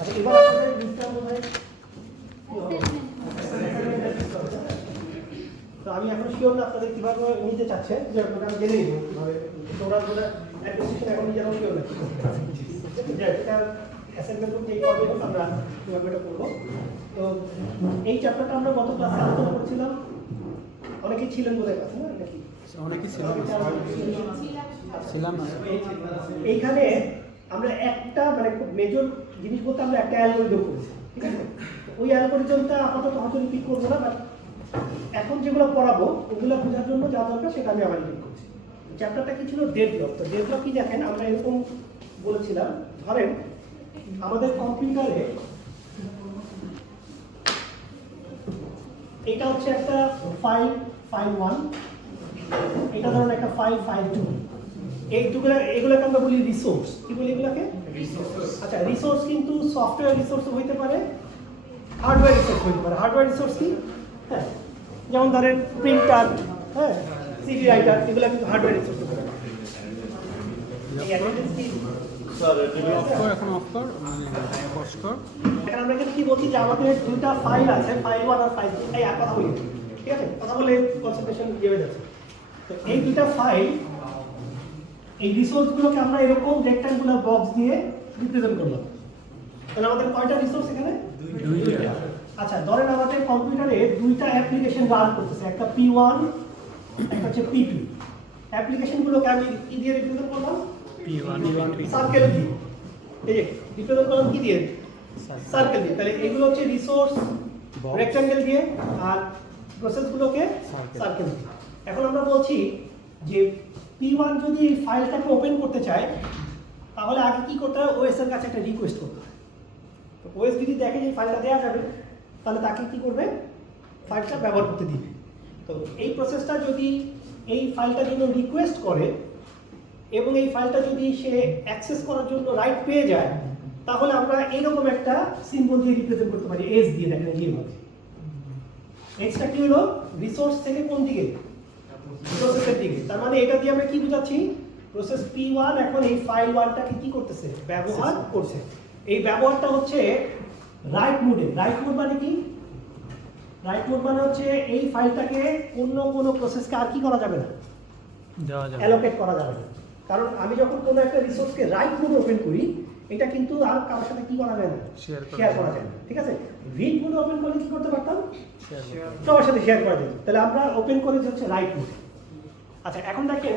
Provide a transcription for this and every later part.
আচ্ছা এবার আপনাদের লিস্টটা বোধহয় তো আমি এখন শিওর না আপনাদের কীভাবে নিতে চাচ্ছে যে আপনারা আমি জেনে নিব কীভাবে তোমরা আপনারা অ্যাডমিনিস্ট্রেশন এখন যেন শিওর না যে এটা অ্যাসাইনমেন্ট করতে এই করবে আমরা কীভাবে এটা করবো। তো এই চ্যাপ্টারটা আমরা গত ক্লাসে আলোচনা করছিলাম, অনেকেই ছিলেন বোধহয় কাছে না, এটা কি অনেকেই ছিলাম না। এইখানে আমরা একটা মানে খুব মেজর জিনিস বলতে আমরা একটা অ্যালগরিদম করেছি, ঠিক আছে? ওই অ্যালগরিদমটা আপাতত হয়তো রিপিট করবো না, বাট এখন যেগুলো পড়াবো ওগুলো বোঝার জন্য যা দরকার সেটা আমি আবার রিপিট করছি। চ্যাপ্টারটা কি ছিল? ডেডলক। তো ডেডলক কি দেখেন, আমরা এরকম বলেছিলাম, ধরেন আমাদের কম্পিউটারে এটা হচ্ছে একটা ফাইল 1, এটা ধরুন একটা ফাইল 2। এই দুগুলো এগুলোকে আমরা বলি রিসোর্স। কি বলি এগুলোকে? আচ্ছা, রিসোর্স কিন্তু সফটওয়্যার রিসোর্সও হইতে পারে, হার্ডওয়্যার রিসোর্স হইতে পারে। হার্ডওয়্যার রিসোর্স কি? হ্যাঁ, যেমন ধরেন প্রিন্টার, হ্যাঁ, সিডি রাইটার, এগুলো কিন্তু হার্ডওয়্যার রিসোর্স হতে পারে। আমরা এখানে কি বলছি যে আমাদের দুইটা ফাইল আছে, ফাইল 1 আর ফাইল 2। এই এক কথা বলি, ঠিক আছে? কথা বলে কনসেন্ট্রেশন দিয়ে যাচ্ছে। তো এই দুইটা ফাইল, এই রিসোর্সগুলোকে আমরা এরকম রেক্ট্যাঙ্গুলার বক্স দিয়ে রিপ্রেজেন্ট করলাম। তাহলে আমাদের কয়টা রিসোর্স এখানে? দুইটা। আচ্ছা, ধরেন আমাদের কম্পিউটারে দুইটা অ্যাপ্লিকেশন রান করতেছে, একটা P1 একটা হচ্ছে P2। অ্যাপ্লিকেশনগুলোকে আমি কি দিয়ে রিপ্রেজেন্ট করলাম? P1 সার্কেল দিয়ে। এই যে রিপ্রেজেন্ট করলাম কি দিয়ে? সার্কেল দিয়ে। তাহলে এগুলো হচ্ছে রিসোর্স রেক্ট্যাঙ্গেল দিয়ে, আর প্রসেসগুলোকে সার্কেল দিয়ে। এখন আমরা বলছি যে P1 যদি এই ফাইলটাকে ওপেন করতে চায় তাহলে আগে কি করতে হয়? ওএস এর কাছে একটা রিকোয়েস্ট করতে হয়। তো ওএস যদি দেখে যে ফাইলটা দেওয়া যাবে তাহলে তাকে কি করবে? ফাইলটা ব্যবহার করতে দিবে। তো এই প্রসেসটা যদি এই ফাইলটার জন্য রিকোয়েস্ট করে এবং এই ফাইলটা যদি সে অ্যাক্সেস করার জন্য রাইট পেয়ে যায় তাহলে আমরা এইরকম একটা সিম্বল দিয়ে রিপ্রেজেন্ট করতে পারি, এস দিয়ে। দেখেন এইভাবে এসটা কি হলো? রিসোর্স থেকে কোন দিকে? প্রসেসের দিকে। তার মানে এটা দিয়ে আমরা কি বুঝাচ্ছি? প্রসেস P1 এখন এই ফাইল 1টাকে কি করতেছে? ব্যবহার করছে। এই ব্যবহারটা হচ্ছে রাইট মোডে। রাইট মোড মানে কি? রাইট মোড মানে হচ্ছে এই ফাইলটাকে অন্য কোনো প্রসেসকে আর কি করা যাবে না, অ্যালোকেট করা যাবে না। কারণ আমি যখন কোনো একটা রিসোর্সকে রাইট মোডে ওপেন করি এটা কিন্তু আর কারোর সাথে কি করা যায় না, শেয়ার করা যায় না, ঠিক আছে? রিড মোডে ওপেন করলে কি করতে পারতাম? সবার সাথে শেয়ার করা যেত। তাহলে আমরা ওপেন করেছি হচ্ছে রাইট মোডে। আচ্ছা, এখন দেখেন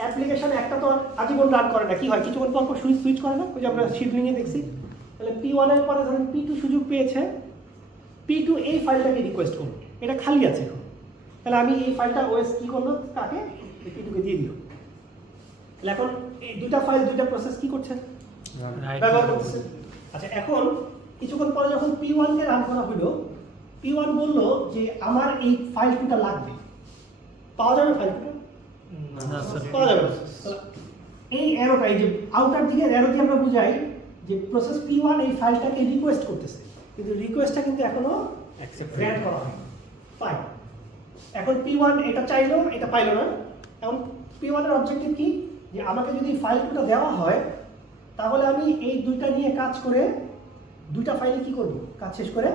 অ্যাপ্লিকেশন একটা তো আজীবন রান করে না, কি হয়? কিছুক্ষণ পর সুইচ করে না, ওই যে আমরা শিডিউলিংয়ে দেখছি। তাহলে P1 এর পরে ধরেন P2 সুযোগ পেয়েছে, P2 এই ফাইলটাকে রিকোয়েস্ট করলো, এটা খালি আছে এখন। তাহলে আমি এই ফাইলটা ওএস কি করলো? তাকে P2কে দিয়ে দিল। তাহলে এখন এই দুটা ফাইল দুইটা প্রসেস কি করছে? ব্যবহার করছে। আচ্ছা, এখন কিছুক্ষণ পরে যখন P1 কে রান করা হলো, P1 বললো যে আমার এই ফাইল 2টা লাগবে। পাওয়া যাবে ফাইল 2টা? পাওয়া যাবে। এই অ্যারোটা, এই যে আউটার দিকের অ্যারো দিয়ে আমরা বুঝাই যে প্রসেস P1 এই ফাইলটাকে রিকোয়েস্ট করতেছে, কিন্তু রিকোয়েস্টটা কিন্তু এখনো গ্র্যান্ট করা হয়। ফাইন, এখন P1 এটা চাইলো, এটা পাইলো না। এখন P1 এর অবজেক্টিভ কি? যে আমাকে যদি ফাইল 2টা দেওয়া হয় তাহলে আমি এই দুইটা নিয়ে কাজ করে দুইটা ফাইলে কি করব? কাজ শেষ করে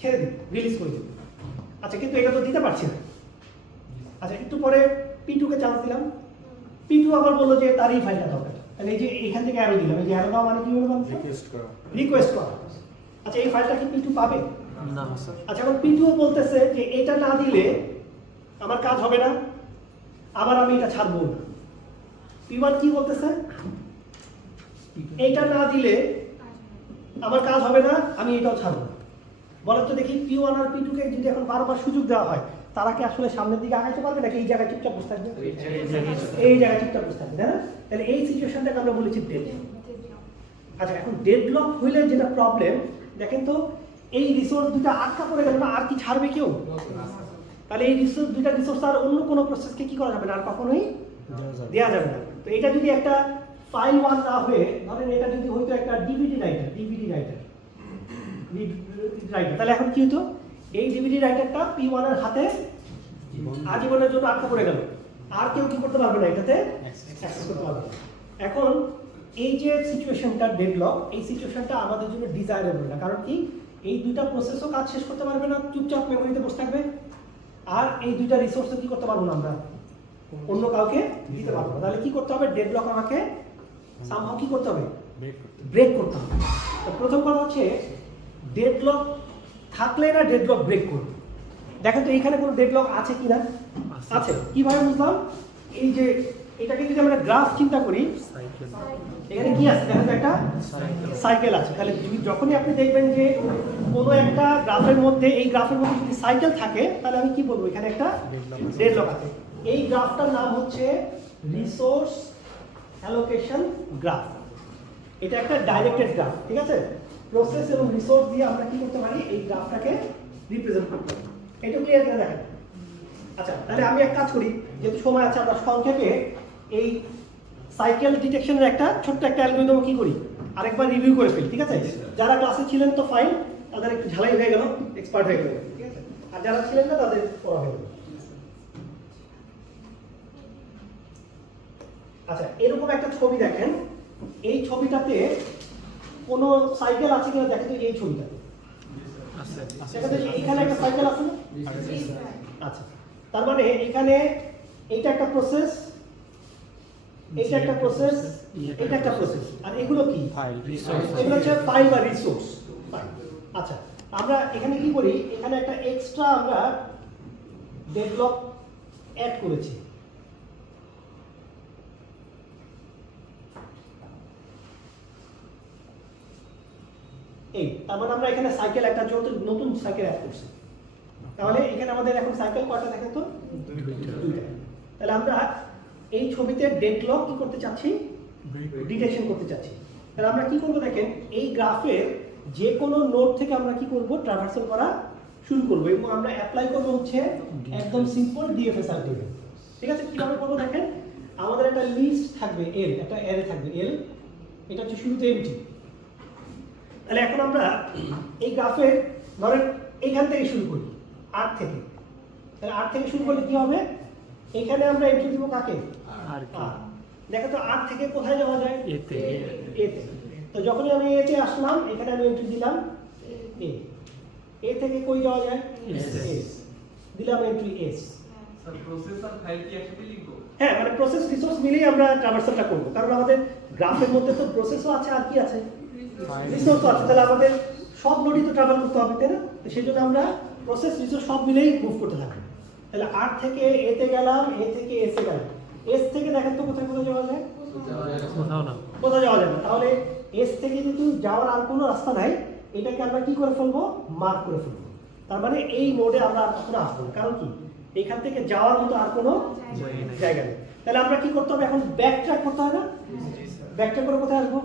ছেড়ে দিই, রিলিজ করে দিই। আচ্ছা, কিন্তু এটা তো দিতে পারছি না। আচ্ছা, একটু পরে P2 কে চান্স দিলাম, P2 আবার বললো যে তার এই ফাইলটা দরকার। তাহলে এই যে এখান থেকে অ্যারো দিলাম, এই যে অ্যারো দেওয়া মানে কি হলো? রিকোয়েস্ট করা। আচ্ছা, এই ফাইলটা কি P2 পাবে? না স্যার। আচ্ছা, এখন P2 বলতেছে যে এটা না দিলে আমার কাজ হবে না, আবার আমি এটা ছাড়বো না। P1 কি বলতেছে? এইটা না দিলে আমার কাজ হবে না, আমি এটাও ছাড়বো। বলার তো দেখি P1 আর P2 কে যদি এখন বারবার সুযোগ দেওয়া হয় তারা কি আসলে সামনের দিকে আগাইতে পারবে নাকি এই জায়গায় চুপচাপ বসে থাকবে? এই জায়গায় চুপচাপ বসে থাকবে, তাই না? তাহলে এই সিচুয়েশনটাকে আমরা বলেছি ডেডলক। আচ্ছা, এখন ডেডলক হইলে যেটা প্রবলেম, দেখেন তো এই রিসোর্স দুটা আটকা পড়ে গেল না, আর কি ছাড়বে কেউ? তাহলে এই রিসোর্স দুইটা রিসোর্স আর অন্য কোনো প্রসেসকে কি করা যাবে না, আর কখনোই দেওয়া যাবে না। তো এটা যদি একটা ফাইল 1 না হয়ে ধরেন এটা যদি হইতো একটা ডিভিডি রাইটার, তাহলে এখন কি হতো? এই ডিভিডি রাইটারটা P1 এর হাতে আজীবনের জন্য আটকা পড়ে গেল, আর কেউ কি করতে পারবে না, এটাতে অ্যাক্সেস করতে পারবে না। এখন এই যে সিচুয়েশনটা ডেডলক, এই সিচুয়েশনটা আমাদের জন্য ডিজায়ারেবল না। কারণ কি, এই দুইটা প্রসেসও কাজ শেষ করতে পারবে না, চুপচাপ মেমোরিতে বসে থাকবে, আর এই দুইটা রিসোর্সও কি করতে পারবো না আমরা, অন্য কাউকে দিতে পারবো না। তাহলে কি করতে হবে, ডেডলক আমাকে সামহাও কি করতে হবে, ব্রেক করতে হবে। তো প্রথম কথা হচ্ছে ডেডলক থাকলে না ডেডলক ব্রেক করবে। দেখেন তো এইখানে কোনো ডেডলক আছে কি না, আছে। কিভাবে বুঝলাম, এই যে এটাকে যদি আমরা গ্রাফ চিন্তা করি, এখানে কি আছে, দেখেন তো একটা সাইকেল আছে। তাহলে যখনই আপনি দেখবেন যে কোনো একটা গ্রাফের মধ্যে, এই গ্রাফের মধ্যে যদি সাইকেল থাকে, তাহলে আমি কি বলবো, এখানে একটা ডেডলক আছে। এই গ্রাফটার নাম হচ্ছে রিসোর্স অ্যালোকেশন গ্রাফ। এটা একটা ডাইরেক্টেড গ্রাফ, ঠিক আছে। প্রসেস এবং রিসোর্স দিয়ে আমরা কি করতে পারি, এই গ্রাফটাকে রিপ্রেজেন্ট করতে পারি। এটা ক্লিয়ার কিনা দেখেন। আচ্ছা, তাহলে আমি এক কাজ করি, যেহেতু সময় আছে, আমরা সংক্ষেপে এই সাইকেল ডিটেকশনের একটা ছোট্ট একটা অ্যালগরিদম কি করি, আরেকবার রিভিউ করে ফেলি, ঠিক আছে। যারা ক্লাসে ছিলেন তো ফাইন, তাদের একটু ঝালাই হয়ে গেল, এক্সপার্ট হয়ে গেল, ঠিক আছে। আর যারা ছিলেন না তাদের পড়া হয়ে গেল। আচ্ছা, এরকম একটা ছবি দেখেন, এই ছবিটাতে কোনো সাইকেল আছে কিনা দেখেন তো, এই ছবিটাতে এখানে একটা সাইকেল আছে না? আচ্ছা, তার মানে এখানে এইটা একটা প্রসেস, এইটা একটা প্রসেস, এটা একটা প্রসেস, আর এগুলো কি, এগুলো হচ্ছে ফাইল বা রিসোর্স। আচ্ছা, আমরা এখানে কি করি, এখানে একটা এক্সট্রা আমরা ডেডলক অ্যাড করেছি। এই তার মানে আমরা এখানে সাইকেল একটা নতুন সাইকেল অ্যাড করছি। তাহলে এখানে আমাদের এখন সাইকেল কয়টা দেখেন তো, দুইটা। তাহলে আমরা এই ছবিতে ডেডলক কি করতে চাচ্ছি, ডিটেকশন করতে চাচ্ছি। তাহলে আমরা কি করব দেখেন, এই গ্রাফের যে কোনো নোড থেকে আমরা কি করব, ট্রাভার্সাল করা শুরু করব, এবং আমরা অ্যাপ্লাই করব হচ্ছে একদম সিম্পল ডিএফএস অ্যালগরিদম। ঠিক আছে, কিভাবে করব দেখেন, আমাদের একটা লিস্ট থাকবে এল, একটা অ্যারে থাকবে এল, এটা হচ্ছে শুরুতে এমটি। তাহলে এখন আমরা এই গ্রাফে ধরেন এইখান থেকে শুরু করি, আর থেকে। তাহলে আর থেকে শুরু করলে কি হবে, এখানে আমরা এন্ট্রি দিব কাকে, আর। দেখো তো আর থেকে কোথায় যাওয়া যায়, এতে। এতে তো যখনই আমি এতে আসলাম, এখানে আমি এন্ট্রি দিলাম এ থেকে কই যাওয়া যায়, এস দিলাম এন্ট্রি এস। স্যার প্রসেস আর ফাইল কি একসাথে লিখব? হ্যাঁ, মানে প্রসেস রিসোর্স মিলিয়ে আমরা ট্রাভার্সালটা করব, কারণ আমাদের গ্রাফের মধ্যে তো প্রসেসও আছে আর কি আছে, রিসোর্সও আছে। তাহলে আমাদের সব নোডই তো ট্রাভেল করতে হবে, তাই না? তো সেই জন্য আমরা প্রসেস রিসোর্স সব মিলেই মুভ করতে থাকি। তাহলে আর থেকে এতে গেলাম, এ থেকে এসে গেলাম, এস থেকে দেখেন তো কোথায় কোথায় যাওয়া যায়, কোথাও যাওয়া যাবে। তাহলে এস থেকে যেহেতু যাওয়ার আর কোনো রাস্তা নাই, এটাকে আমরা কি করে ফেলবো, মার্ক করে ফেলবো। তার মানে এই নোডে আমরা আর কখনো আসবো না, কারণ কি, এখান থেকে যাওয়ার মতো আর কোনো জায়গা নেই। তাহলে আমরা কি করতে হবে, এখন ব্যাক ট্র্যাক করতে হবে না? ব্যাক ট্র্যাক করে কোথায় আসবো,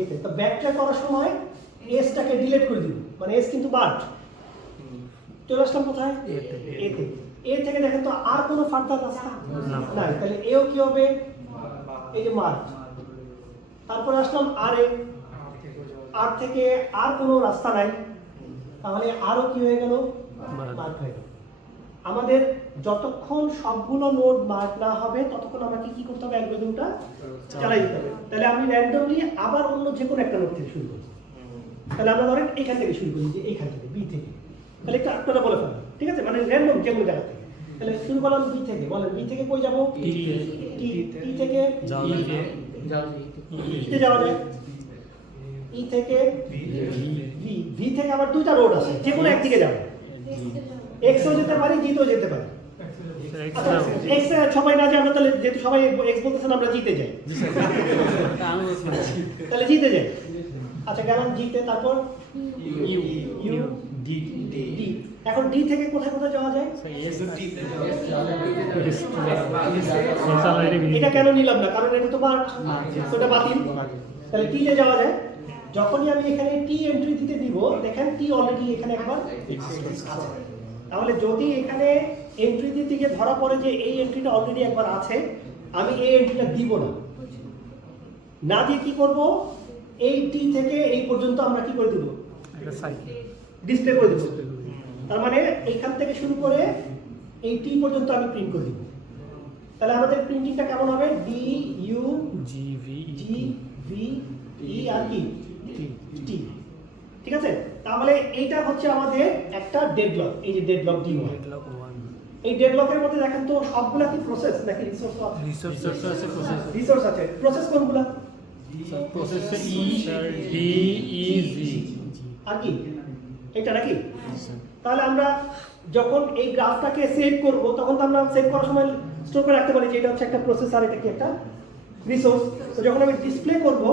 এতে। তো ব্যাক ট্র্যাক করার সময় এসটাকে ডিলিট করে দিব, মানে এস কিন্তু বাদ, চলে আসলাম কোথায়, এতে। এ থেকে দেখেন তো আর কোনো ফার্দার রাস্তা নাই, তাহলে এও কি হবে, এই যে মার্ক। তারপরে আসলাম আর এ, আর থেকে আর কোনো রাস্তা নাই, তাহলে আরও কি হয়ে গেল, মার্ক হয়ে গেল। আমাদের যতক্ষণ সবগুলো নোড মার্ক না হবে ততক্ষণ আমাকে কি করতে হবে, অ্যালগরিদমটা চালাই দিতে হবে। তাহলে আমি র্যান্ডমলি আবার অন্য যে কোনো একটা নোড থেকে শুরু করি। তাহলে আমরা ধরেন এখান থেকে শুরু করি, যে এইখান থেকে বি থেকে। তাহলে একটু আপনারা বলে ফেলেন, ঠিক আছে, মানে র্যান্ডম যে কোনো জায়গা থেকে। তাহলে শুরু করলাম বি থেকে, বলেন বি থেকে কই যাবো, টি থেকে তে যাওয়া যায়, ই থেকে ভি, ভি থেকে আবার দুইটা রোড আছে, যে কোনো একদিকে যাবো, এক্সও যেতে পারি, জিতেও যেতে পারি। আচ্ছা, এক্স সবাই না যায়, আমরা তাহলে যেহেতু সবাই এক্স বলতেছেন, আমরা জিতে যাই, তাহলে জিতে যাই। আচ্ছা, গেলাম জিতে, তারপর ইউ, ইউ, ডি, ডি। এখন ডি থেকে কোথায় কোথায় যাওয়া যায়, এটা কেন নিলাম না, কারণ এটা তো মার্ক, ওটা বাতিল। তাহলে টি তে যাওয়া যায়। যখনই আমি এখানে টি এন্ট্রি দিতে দিব, দেখেন টি অলরেডি এখানে একবার আছে। তাহলে যদি এখানে এন্ট্রি দিতে গিয়ে ধরা পড়ে যে এই এন্ট্রিটা অলরেডি একবার আছে, আমি এই এন্ট্রিটা দিব না, না দিয়ে কি করব, এই টি থেকে এই পর্যন্ত আমরা কি করে দেব, ডিসপ্লে করে দেব। তার মানে এইখান থেকে শুরু করে এই টি পর্যন্ত আমি প্রিন্ট করে দিব। তাহলে আমাদের প্রিন্টিংটা কেমন হবে, ডি ইউ জি ভি, কি টি, ঠিক আছে? তাহলে এইটা হচ্ছে আমাদের একটা ডেডলক, এই যে ডেডলক ডি ওয়ান। এই ডেডলকের মধ্যে দেখেন তো সবগুলা কি প্রসেস নাকি রিসোর্স আছে? রিসোর্স আছে। প্রসেস কোনগুলা? প্রসেস ই ডি ই জি আর কি এটা নাকি? তাহলে আমরা যখন এই গ্রাফটাকে সেভ করব তখন তো আমরা সেভ করার সময় স্টোর করে রাখতে পারি যে এটা হচ্ছে একটা প্রসেস আর এটা কি একটা রিসোর্স। তো যখন আমি ডিসপ্লে করব,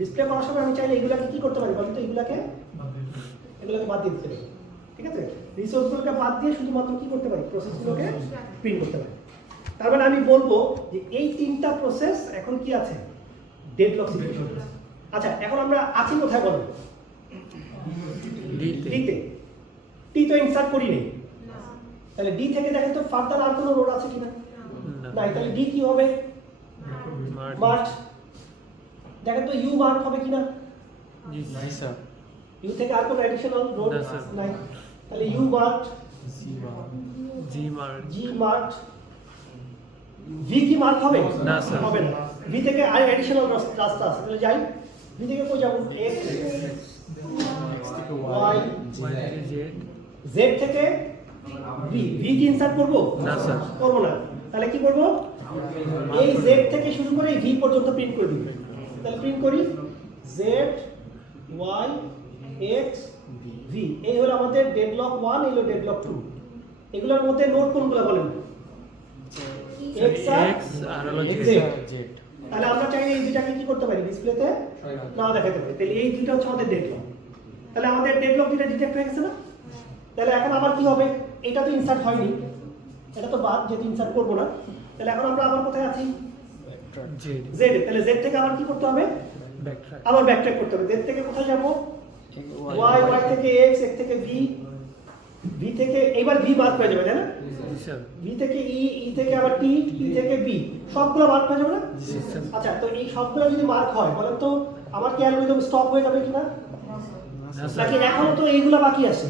ডিসপ্লে করার সময় আমি চাইলে এগুলাকে কি করতে পারি বলতো? এগুলাকে বাদ দিয়ে দিতে পারি, ঠিক আছে? রিসোর্সগুলোকে বাদ দিয়ে শুধুমাত্র কি করতে পারি? প্রসেসগুলোকে প্রিন্ট করতে পারি। তার মানে আমি বলবো যে এই তিনটা প্রসেস এখন কি আছে? Deadlock situation. আচ্ছা, এখন আমরা আছি কোথায় বলো? ডিতে। টি তো ইনসার্ট করি নেই, তাহলে ডি থেকে দেখেন তো ফার্দার আর কোনো রোড আছে কিনা? নাই। তাহলে ডি কি হবে? মার্চ। দেখেন তো ইউ মার্ক হবে কিনা? জি স্যার। ইউ থেকে আর কোনো অ্যাডিশনাল রোড নাই। তাহলে U mark, G mark, V কি মার্ক হবে? না স্যার, হবে না। ভি থেকে আর অ্যাডিশনাল রাস্তা আছে, তাহলে যাই। ভি থেকে কই যাব? এক্স থেকে ওয়াই জেড, জেড থেকে ভি। ভি কি ইনসার্ট করব? না স্যার, করব না। তাহলে কি করব? এই জেড থেকে শুরু করে ভি পর্যন্ত প্রিন্ট করে দিব। তাহলে প্রিন্ট করি জেড ওয়াই এক্স ভি। এই হলো আমাদের ডেডলক 1, এই হলো ডেডলক 2। এগুলোর মধ্যে নোট কোনগুলো বলেন? এক্স আর হলো জেড। তাহলে আমরা চাইলে এই দুটাকে কি করতে পারি? ডিসপ্লেতে না দেখাতে পারি। তাহলে এই দুটো হচ্ছে আমাদের ডেডলক। তাহলে আমাদের ডেডলক দুটো ডিটেক্ট হয়ে গেছে না? তাহলে এখন আবার কি হবে? এটা তো ইনসার্ট হয়নি, এটা তো বাদ, যেহেতু ইনসার্ট করবো না। তাহলে এখন আমরা আবার কোথায় আছি? জেড। তাহলে জেড থেকে আবার কি করতে হবে? আবার ব্যাকট্র্যাক করতে হবে। জেড থেকে কোথায় যাব? ওয়াই, ওয়াই থেকে এক্স, এক্স থেকে ভি, ভি থেকে এবার ভি মার্ক হয়ে যাবে, তাই না? ভি থেকে ই, ই থেকে আবার টি, টি থেকে বি, সবগুলো মার্ক হয়ে যাবে না? আচ্ছা, তো এই সবগুলো যদি মার্ক হয় বলেন তো আমার কি অ্যালগরিদম স্টপ হয়ে যাবে কিনা? নাকি এখনো তো এইগুলো বাকি আছে?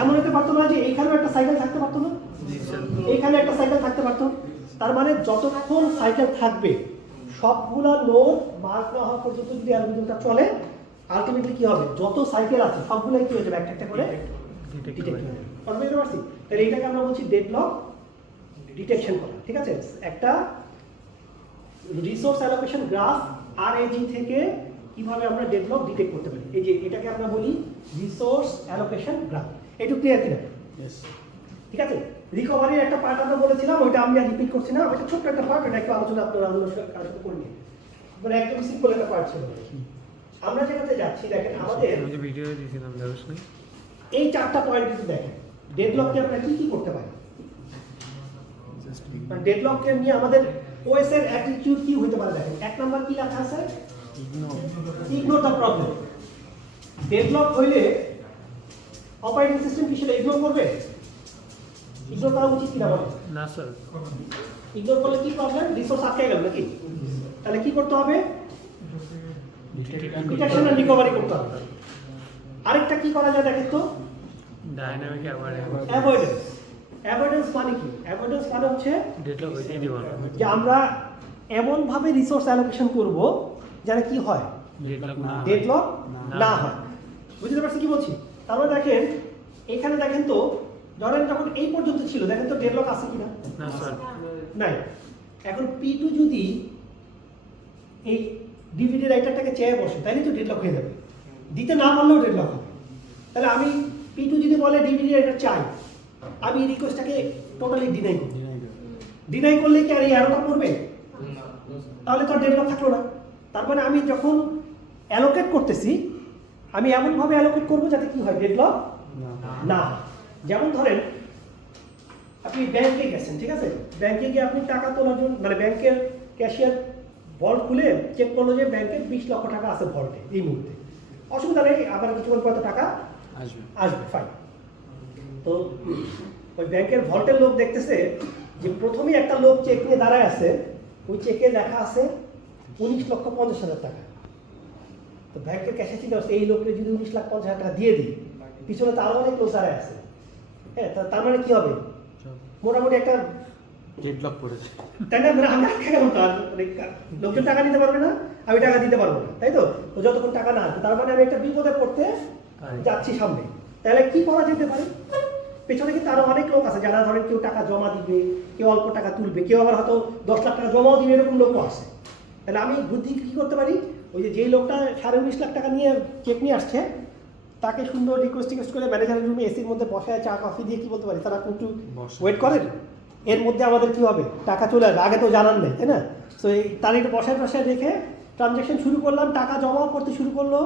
এমন হতে পারতো না যে এইখানেও একটা সাইকেল থাকতে পারতো না? এইখানে একটা সাইকেল থাকতে পারতো। তার মানে যতক্ষণ সাইকেল থাকবে সবগুলা নোড মার্ক না হওয়া পর্যন্ত যদি অ্যালগরিদমটা চলে, আলটিমেটলি কি হবে? যত সাইকেল আছে সবগুলাই কি হয়ে যাবে? একটা একটা করে ডিটেক্ট হয়ে যাবে। কথা বুঝতে পারছি? তাহলে এইটাকে আমরা বলছি ডেডলক ডিটেকশন করা, ঠিক আছে? একটা রিসোর্স অ্যালোকেশন গ্রাফ আরএজি থেকে কিভাবে আমরা ডেডলক ডিটেক্ট করতে পারি, এই যে এটাকে আমরা বলি রিসোর্স অ্যালোকেশন গ্রাফ। একটু ক্লিয়ার কিনা? ঠিক আছে। রিকভারির একটা পার্ট আমরা বলেছিলাম, ওইটা আমি আর রিপিট করছি না, ওইটা ছোট্ট একটা পার্ট, ওটা একটু আলোচনা আপনারা আলোচনা করে নিন। মানে একদম সিম্পল একটা পার্ট ছিল। আমরা যেটাতে যাচ্ছি দেখেন, আমাদের ভিডিও দিয়েছিলাম দেখুন, এই চারটা পয়েন্ট কিন্তু দেখেন ডেডলককে আমরা কি কি করতে পারি। মানে ডেডলককে নিয়ে আমাদের ওএস এর অ্যাটিটিউড কি হতে পারে দেখেন। এক নাম্বার কি লেখা আছে? Ignore the problem. ডেডলক হইলে অপারেটিং সিস্টেম কি সেটা ইগনোর করবে? ইগনোর করা উচিত কিনা বলেন? না স্যার। ইগনোর করলে কি প্রবলেম? রিসোর্স আটকে গেল নাকি? তাহলে কি করতে হবে? ডিটেকশন এন্ড রিকভারি করতে হবে। আরেকটা কি করা যায় দেখেন তো? Dynamic avoidance. অ্যাভয়েডেন্স মানে কি? অ্যাভয়েডেন্স মানে হচ্ছে ডেডলক হইতে দিব না, যে আমরা এমন ভাবে রিসোর্স অ্যালোকেশন করব যাতে কি হয়? ডেডলক না হয়। বুঝতে পারছেন কি বলছি? তারপরে দেখেন এখানে দেখেন তো, ধরেন যখন এই পর্যন্ত ছিল দেখেন তো ডেডলক আছে কিনা? না স্যার, নাই। এখন P2 যদি এই ডিভিডি রাইটারটাকে চেয়ে বসে তাইলে তো ডেডলক হয়ে যাবে, দিতে না পারলেও ডেডলক হবে। তাহলে আমি P2 যদি বলে ডিভিডি রাইটার চাই, আমি এই রিকোয়েস্টটাকে টোটালি ডিনাই করি। ডিনাই করলে কি আর এই অ্যারোটা পড়বে? তাহলে তো ডেডলক থাকলো না। তার মানে আমি যখন অ্যালোকেট করতেছি আমি এমনভাবে অ্যালোকেট করবো যাতে কি হয়? ডেডলক না। যেমন ধরেন আপনি ব্যাংকে গেছেন, ঠিক আছে? ব্যাংকে গিয়ে আপনি টাকা তোলার জন্য, মানে ব্যাংকের ক্যাশিয়ার ভল্ট খুলে চেক করলো যে ব্যাংকে 20 লক্ষ টাকা আছে ভল্টে এই মুহূর্তে। অসুবিধা নেই, আবার কিছুক্ষণ পর টাকা আসবে, ফাইন। তো ওই ব্যাংকের ভল্টের লোক দেখতেছে যে প্রথমেই একটা লোক চেক নিয়ে দাঁড়ায় আছে, ওই চেকে লেখা আছে 19,50,000 টাকা। তো ব্যাংকের ক্যাশিয়ার চিন্তা করছে এই লোককে যদি 19,50,000 টাকা দিয়ে দিই, পিছনে তো আরো অনেক লোক দাঁড়ায় আছে। হ্যাঁ, তার মানে কি হবে? মোটামুটি একটা ডেডলক পড়েছে। তাই না? মানে আমি আটকে গেলাম, তার মানে লোকজন টাকা দিতে পারবে না, আমি টাকা দিতে পারবো না, তাই তো? তো যতক্ষণ টাকা না আসবে, তার মানে আমি একটা বিপদে পড়তে যাচ্ছি সামনে। তাহলে কি করা যেতে পারে? পেছনে কিন্তু আরো অনেক লোক আছে যারা ধরেন কেউ টাকা জমা দিবে, কেউ অল্প টাকা তুলবে, কেউ আবার হয়তো 10 লাখ টাকা জমাও দিবে, এরকম লোকও আছে। তাহলে আমি বুদ্ধি কি করতে পারি? ওই যে যেই লোকটা 19.5 লাখ টাকা নিয়ে চেক নিয়ে আসছে, তাকে সুন্দর রিকোয়েস্ট করে ম্যানেজারের রুমে এসির মধ্যে বসায় চা কফি দিয়ে কি বলতে পারি, তারা একটু ওয়েট করেন, এর মধ্যে আমাদের কি হবে, টাকা চলে আসবে, আগে তো জানান নেই, তাই না? তো এই তার একটু বসায় রেখে ট্রানজ্যাকশন শুরু করলাম, টাকা জমা করতে শুরু করলো,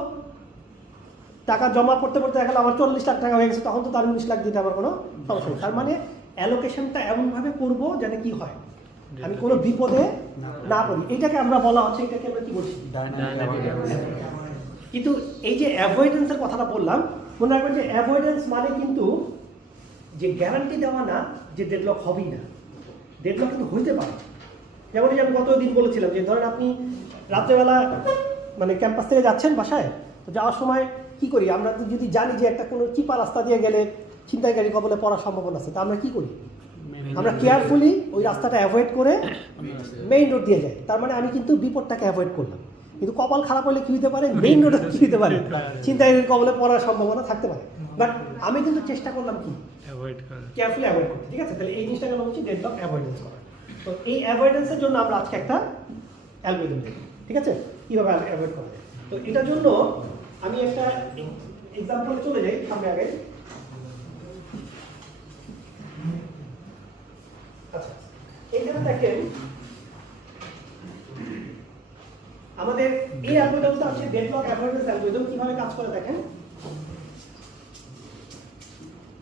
টাকা জমা করতে দেখা গেল আমার 40 লাখ টাকা হয়ে গেছে, তখন তো তার 19 লাখ দিতে আমার কোনো সমস্যা নেই। তার মানে অ্যালোকেশনটা এমনভাবে করবো যেন কি হয়, আমি কোনো বিপদে না পড়ি। এটাকে আমরা বলা হচ্ছে, এটাকে আমরা কি বলছি, কিন্তু এই যে অ্যাভয়েডেন্সের কথাটা বললাম, মনে রাখবেন যে অ্যাভয়েডেন্স মানে কিন্তু যে গ্যারান্টি দেওয়া না যে ডেডলক হবেই না, ডেডলক কিন্তু হইতে পারে। যেমন এই যে আমি গতদিন বলেছিলাম যে ধরেন আপনি রাত্রেবেলা মানে ক্যাম্পাস থেকে যাচ্ছেন বাসায়, তো যাওয়ার সময় কি করি আমরা, যদি জানি যে একটা কোনো চিপা রাস্তা দিয়ে গেলে ছিনতাইকারী কবলে পড়ার সম্ভাবনা আছে, তা আমরা কি করি, আমরা কেয়ারফুলি ওই রাস্তাটা অ্যাভয়েড করে মেইন রোড দিয়ে যাই। তার মানে আমি কিন্তু বিপদটাকে অ্যাভয়েড করলাম। কিন্তু কপাল খারাপ হলে কি হতে পারে, মেইন রোডে কি হতে পারে, ছিনতাইকারীর কবলে পড়ার সম্ভাবনা থাকতে পারে। বাট আমি কিন্তু চেষ্টা করলাম কি, কেয়ারফুলি অ্যাভয়েড করতে। ঠিক আছে, তাহলে এই জিনিসটাকে আমরা বলছি ডেডলক অ্যাভয়েডেন্স করা। তো এই অ্যাভয়েডেন্সের জন্য আমরা আজকে একটা অ্যালগরিদম দেখব, ঠিক আছে, কীভাবে অ্যাভয়েড করা যায়। তো এটার জন্য আমি একটা এক্সাম্পলে চলে যাই সামনে আগে। আচ্ছা, এখানে দেখেন আমাদের এই অ্যালগরিদমটা হচ্ছে ডেডলক অ্যাভয়েডেন্স অ্যালগরিদম। কিভাবে কাজ করে দেখেন,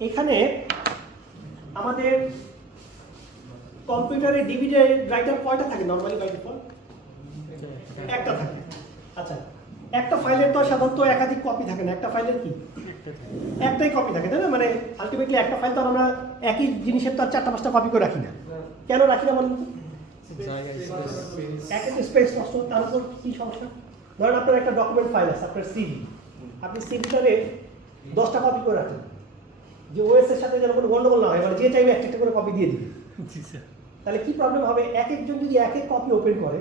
এখানে আমাদের কম্পিউটারে ডিভিডি রাইটার কয়টা থাকে নরমালি বাই ডিফল্ট? একটা থাকে। আচ্ছা, একটা ফাইলের তো সাধারণত একাধিক কপি থাকে না, একটা ফাইলের কি একটাই কপি থাকে, তাই না? মানে আলটিমেটলি একটা ফাইল তো আমরা একই জিনিসের তো আর 4-5টা কপি করে রাখি না। কেন রাখি না বলুন? একটা স্পেস নষ্ট, তার উপর কি সমস্যা? ধরেন আপনার একটা ডকুমেন্ট ফাইল আছে, আপনার সিভি, আপনি সিভিটারে 10টা কপি করে রাখেন, যে ওএস এর সাথে যেন কোনো গন্ডগোল না হয়, মানে যে চাইবে একটা করে কপি দিয়ে দিবে। তাহলে কি প্রবলেম হবে, এক একজন যদি এক এক কপি ওপেন করে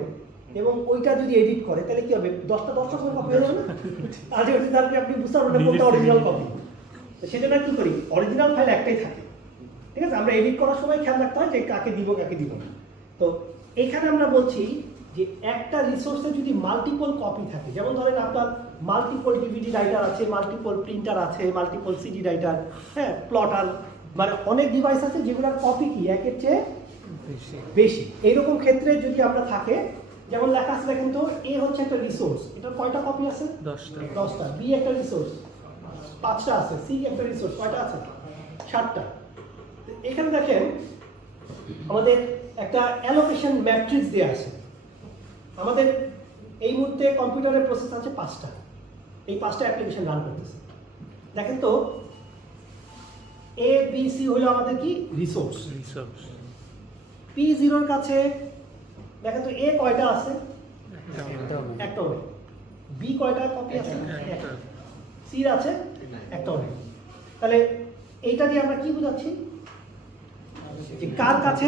এবং ওইটা যদি এডিট করে, তাহলে কি হবে, 10টা করে কপি হয়ে যাবে না? আলটিমেটলি তারপরে আপনি বুঝতে পারবেন না কোনটা অরিজিনাল কপি। তো সেজন্য কি করি, অরিজিনাল ফাইল একটাই থাকে, ঠিক আছে? আমরা এডিট করার সময় খেয়াল রাখতে হয় যে কাকে দিব কাকে দিব না। তো এখানে আমরা বলছি যে একটা রিসোর্সে যদি মাল্টিপল কপি থাকে, যেমন ধরেন আপনার মাল্টিপল ডিভিডি রাইটার আছে, মাল্টিপল প্রিন্টার আছে, মাল্টিপল সিডি রাইটার, হ্যাঁ, প্লটার, মানে অনেক ডিভাইস আছে যেগুলোর কপি কি একের চেয়ে বেশি। এইরকম ক্ষেত্রে যদি আমরা থাকে, যেমন লেখা আছে দেখেন তো, এ হচ্ছে একটা রিসোর্স, এটার কয়টা কপি আছে? 10টা। বি একটা রিসোর্স, 5টা আছে। সি একটা রিসোর্স, কয়টা আছে? 7টা। এখানে দেখেন আমাদের একটা অ্যালোকেশন ম্যাট্রিক্স দেওয়া আছে। আমাদের এই মুহূর্তে কম্পিউটারের প্রসেস আছে 5টা, এই 5টা অ্যাপ্লিকেশন রান করতেছে। দেখেন তো, এ বি সি হলো আমাদের কি রিসোর্স। P0 কাছে দেখেন তো এ কয়টা আছে? একটাও নেই। বি কয়টা কপি আছে? একটা। সি আছে? একটাও নেই। তাহলে এইটা দিয়ে আমরা কি বোঝাচ্ছি, যে কার কাছে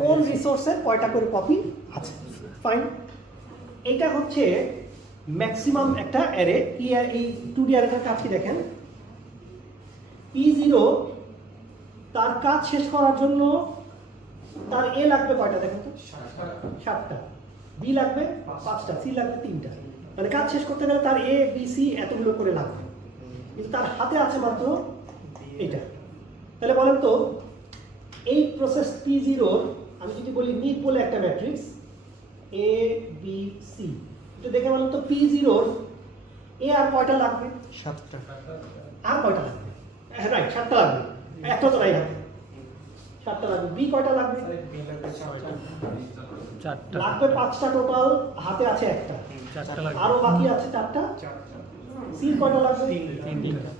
কোন রিসোর্সের কয়টা করে কপি আছে। ফাইন, এইটা হচ্ছে ম্যাক্সিমাম একটা অ্যারে। এই 2D অ্যারেটার কাজ কি দেখেন, P0 তার কাজ শেষ করার জন্য তার এ লাগবে কয়টা দেখেন তো? 7টা। বি লাগবে 5টা, সি লাগবে 3টা। মানে কাজ শেষ করতে গেলে তার এ বি সি এতগুলো করে লাগবে, কিন্তু তার হাতে আছে মাত্র এটা। তাহলে বলেন তো, এই প্রসেস P0 আমি যদি বলি নিট বলে একটা ম্যাট্রিক্স এ বি সি, এটা দেখে বলেন তো P0 এ আর কয়টা লাগবে? 7টা। আর কয়টা লাগবে? হ্যাঁ রাইট, 7টা লাগবে। একটা তো নাই হাতে, 7টা লাগবে। বি কয়টা লাগবে? 4টা লাগবে 5টা টোটাল, হাতে আছে একটা, আরো বাকি আছে 4টা। সি কয়টা লাগবে? 3টা।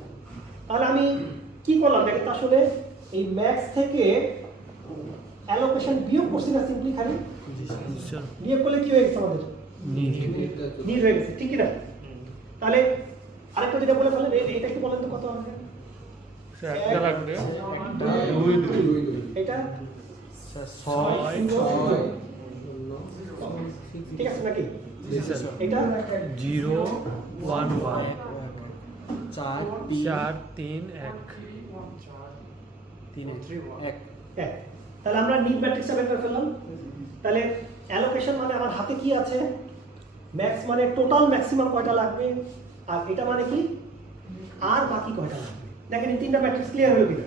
তাহলে আমি কি করলাম দেখেন তো, আসলে এই ম্যাক্স থেকে অ্যালোকেশন বিয়োগ করছি না, সিম্পলি খালি বিয়োগ করলে কি হয়ে গেছে আমাদের? নিড হয়ে গেছে, ঠিক কি না? তাহলে আরেকটা যেটা বলে ফেলেন, এটা একটু বলেন তো কত হবে? এটা ছয় ঠিক আছে নাকি? জি স্যার এটা 0 1 1 4 4 3 1 3 1 হ্যাঁ, তাহলে আমরা নিট ম্যাট্রিক্সটা বের করে ফেললাম। তাহলে অ্যালোকেশন মানে আমার হাতে কি আছে, ম্যাক্স মানে টোটাল ম্যাক্সিমাম কয়টা লাগবে, আর এটা মানে কি আর বাকি কয়টা লাগবে। দেখেন এই তিনটা ম্যাট্রিক্স ক্লিয়ার হলো কিনা?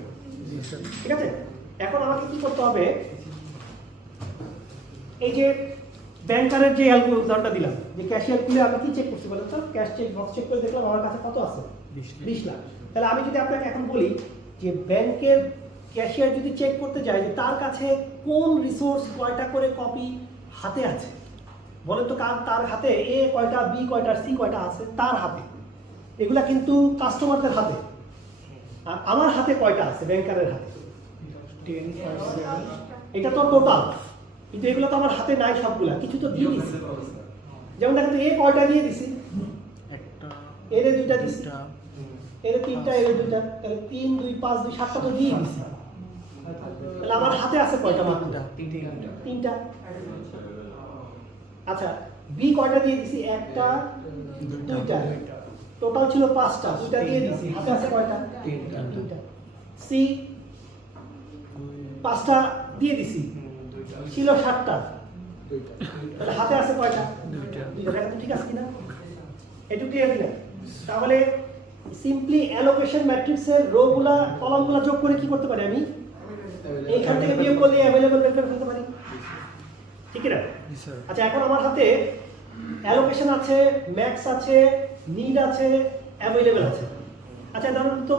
জি স্যার ঠিক আছে, এখন আমাকে কি করতে হবে, এই যে ব্যাংকারের যে উদাহরণটা দিলাম, যে ক্যাশিয়ার খুলে আমি কি চেক করছি বলেন তো, ক্যাশ চেক বক্স চেক করে দেখলাম আমার কাছে কত আছে, 20 লাখ। তাহলে আমি যদি আপনাকে এখন বলি যে ব্যাংকের ক্যাশিয়ার যদি চেক করতে যায় যে তার কাছে কোন রিসোর্স কয়টা করে কপি হাতে আছে, বলেন তো তার হাতে এ কয়টা, বি কয়টা, সি কয়টা আছে তার হাতে, এগুলা কিন্তু কাস্টমারদের হাতে, আর আমার হাতে কয়টা আছে ব্যাংকারের হাতে, 10 5 7 এটা তো টোটাল, কিন্তু এগুলো তো আমার হাতে নাই সবগুলা, কিছু তো দিয়ে দিছি। যেমন দেখেন তো এ কয়টা দিয়ে দিছি, একটা এর দুইটা দিছি, দুটা এর তিনটা, এর দুইটা, তাহলে 3 2 5 2 7টা তো দিয়ে দিছি। তাহলে আমার হাতে আছে কয়টা মাত্র? তিনটা। আচ্ছা, বি কয়টা দিয়ে দিছি, একটা দুইটা, টোটাল ছিল 5টা, দুইটা দিয়ে দিছি, হাতে আছে কয়টা? দুইটা। সি 5টা দিয়ে দিছি, ছিল 7টা, তাহলে হাতে আছে কয়টা? দুইটা। দুইটা। দেখেন তো ঠিক আছে কিনা, একটু ক্লিয়ার কিনা? তাহলে সিম্পলি অ্যালোকেশন ম্যাট্রিক্সের রো গুলা কলামগুলা যোগ করে কি করতে পারি আমি, এইখান থেকে বিয়োগ করলে অ্যাভেলেবল বের করে ফেলতে পারি, ঠিক না? জি স্যার আচ্ছা, এখন আমার হাতে অ্যালোকেশন আছে, ম্যাক্স আছে, নিড আছে, অ্যাভেলেবল আছে। আচ্ছা, ধরুন তো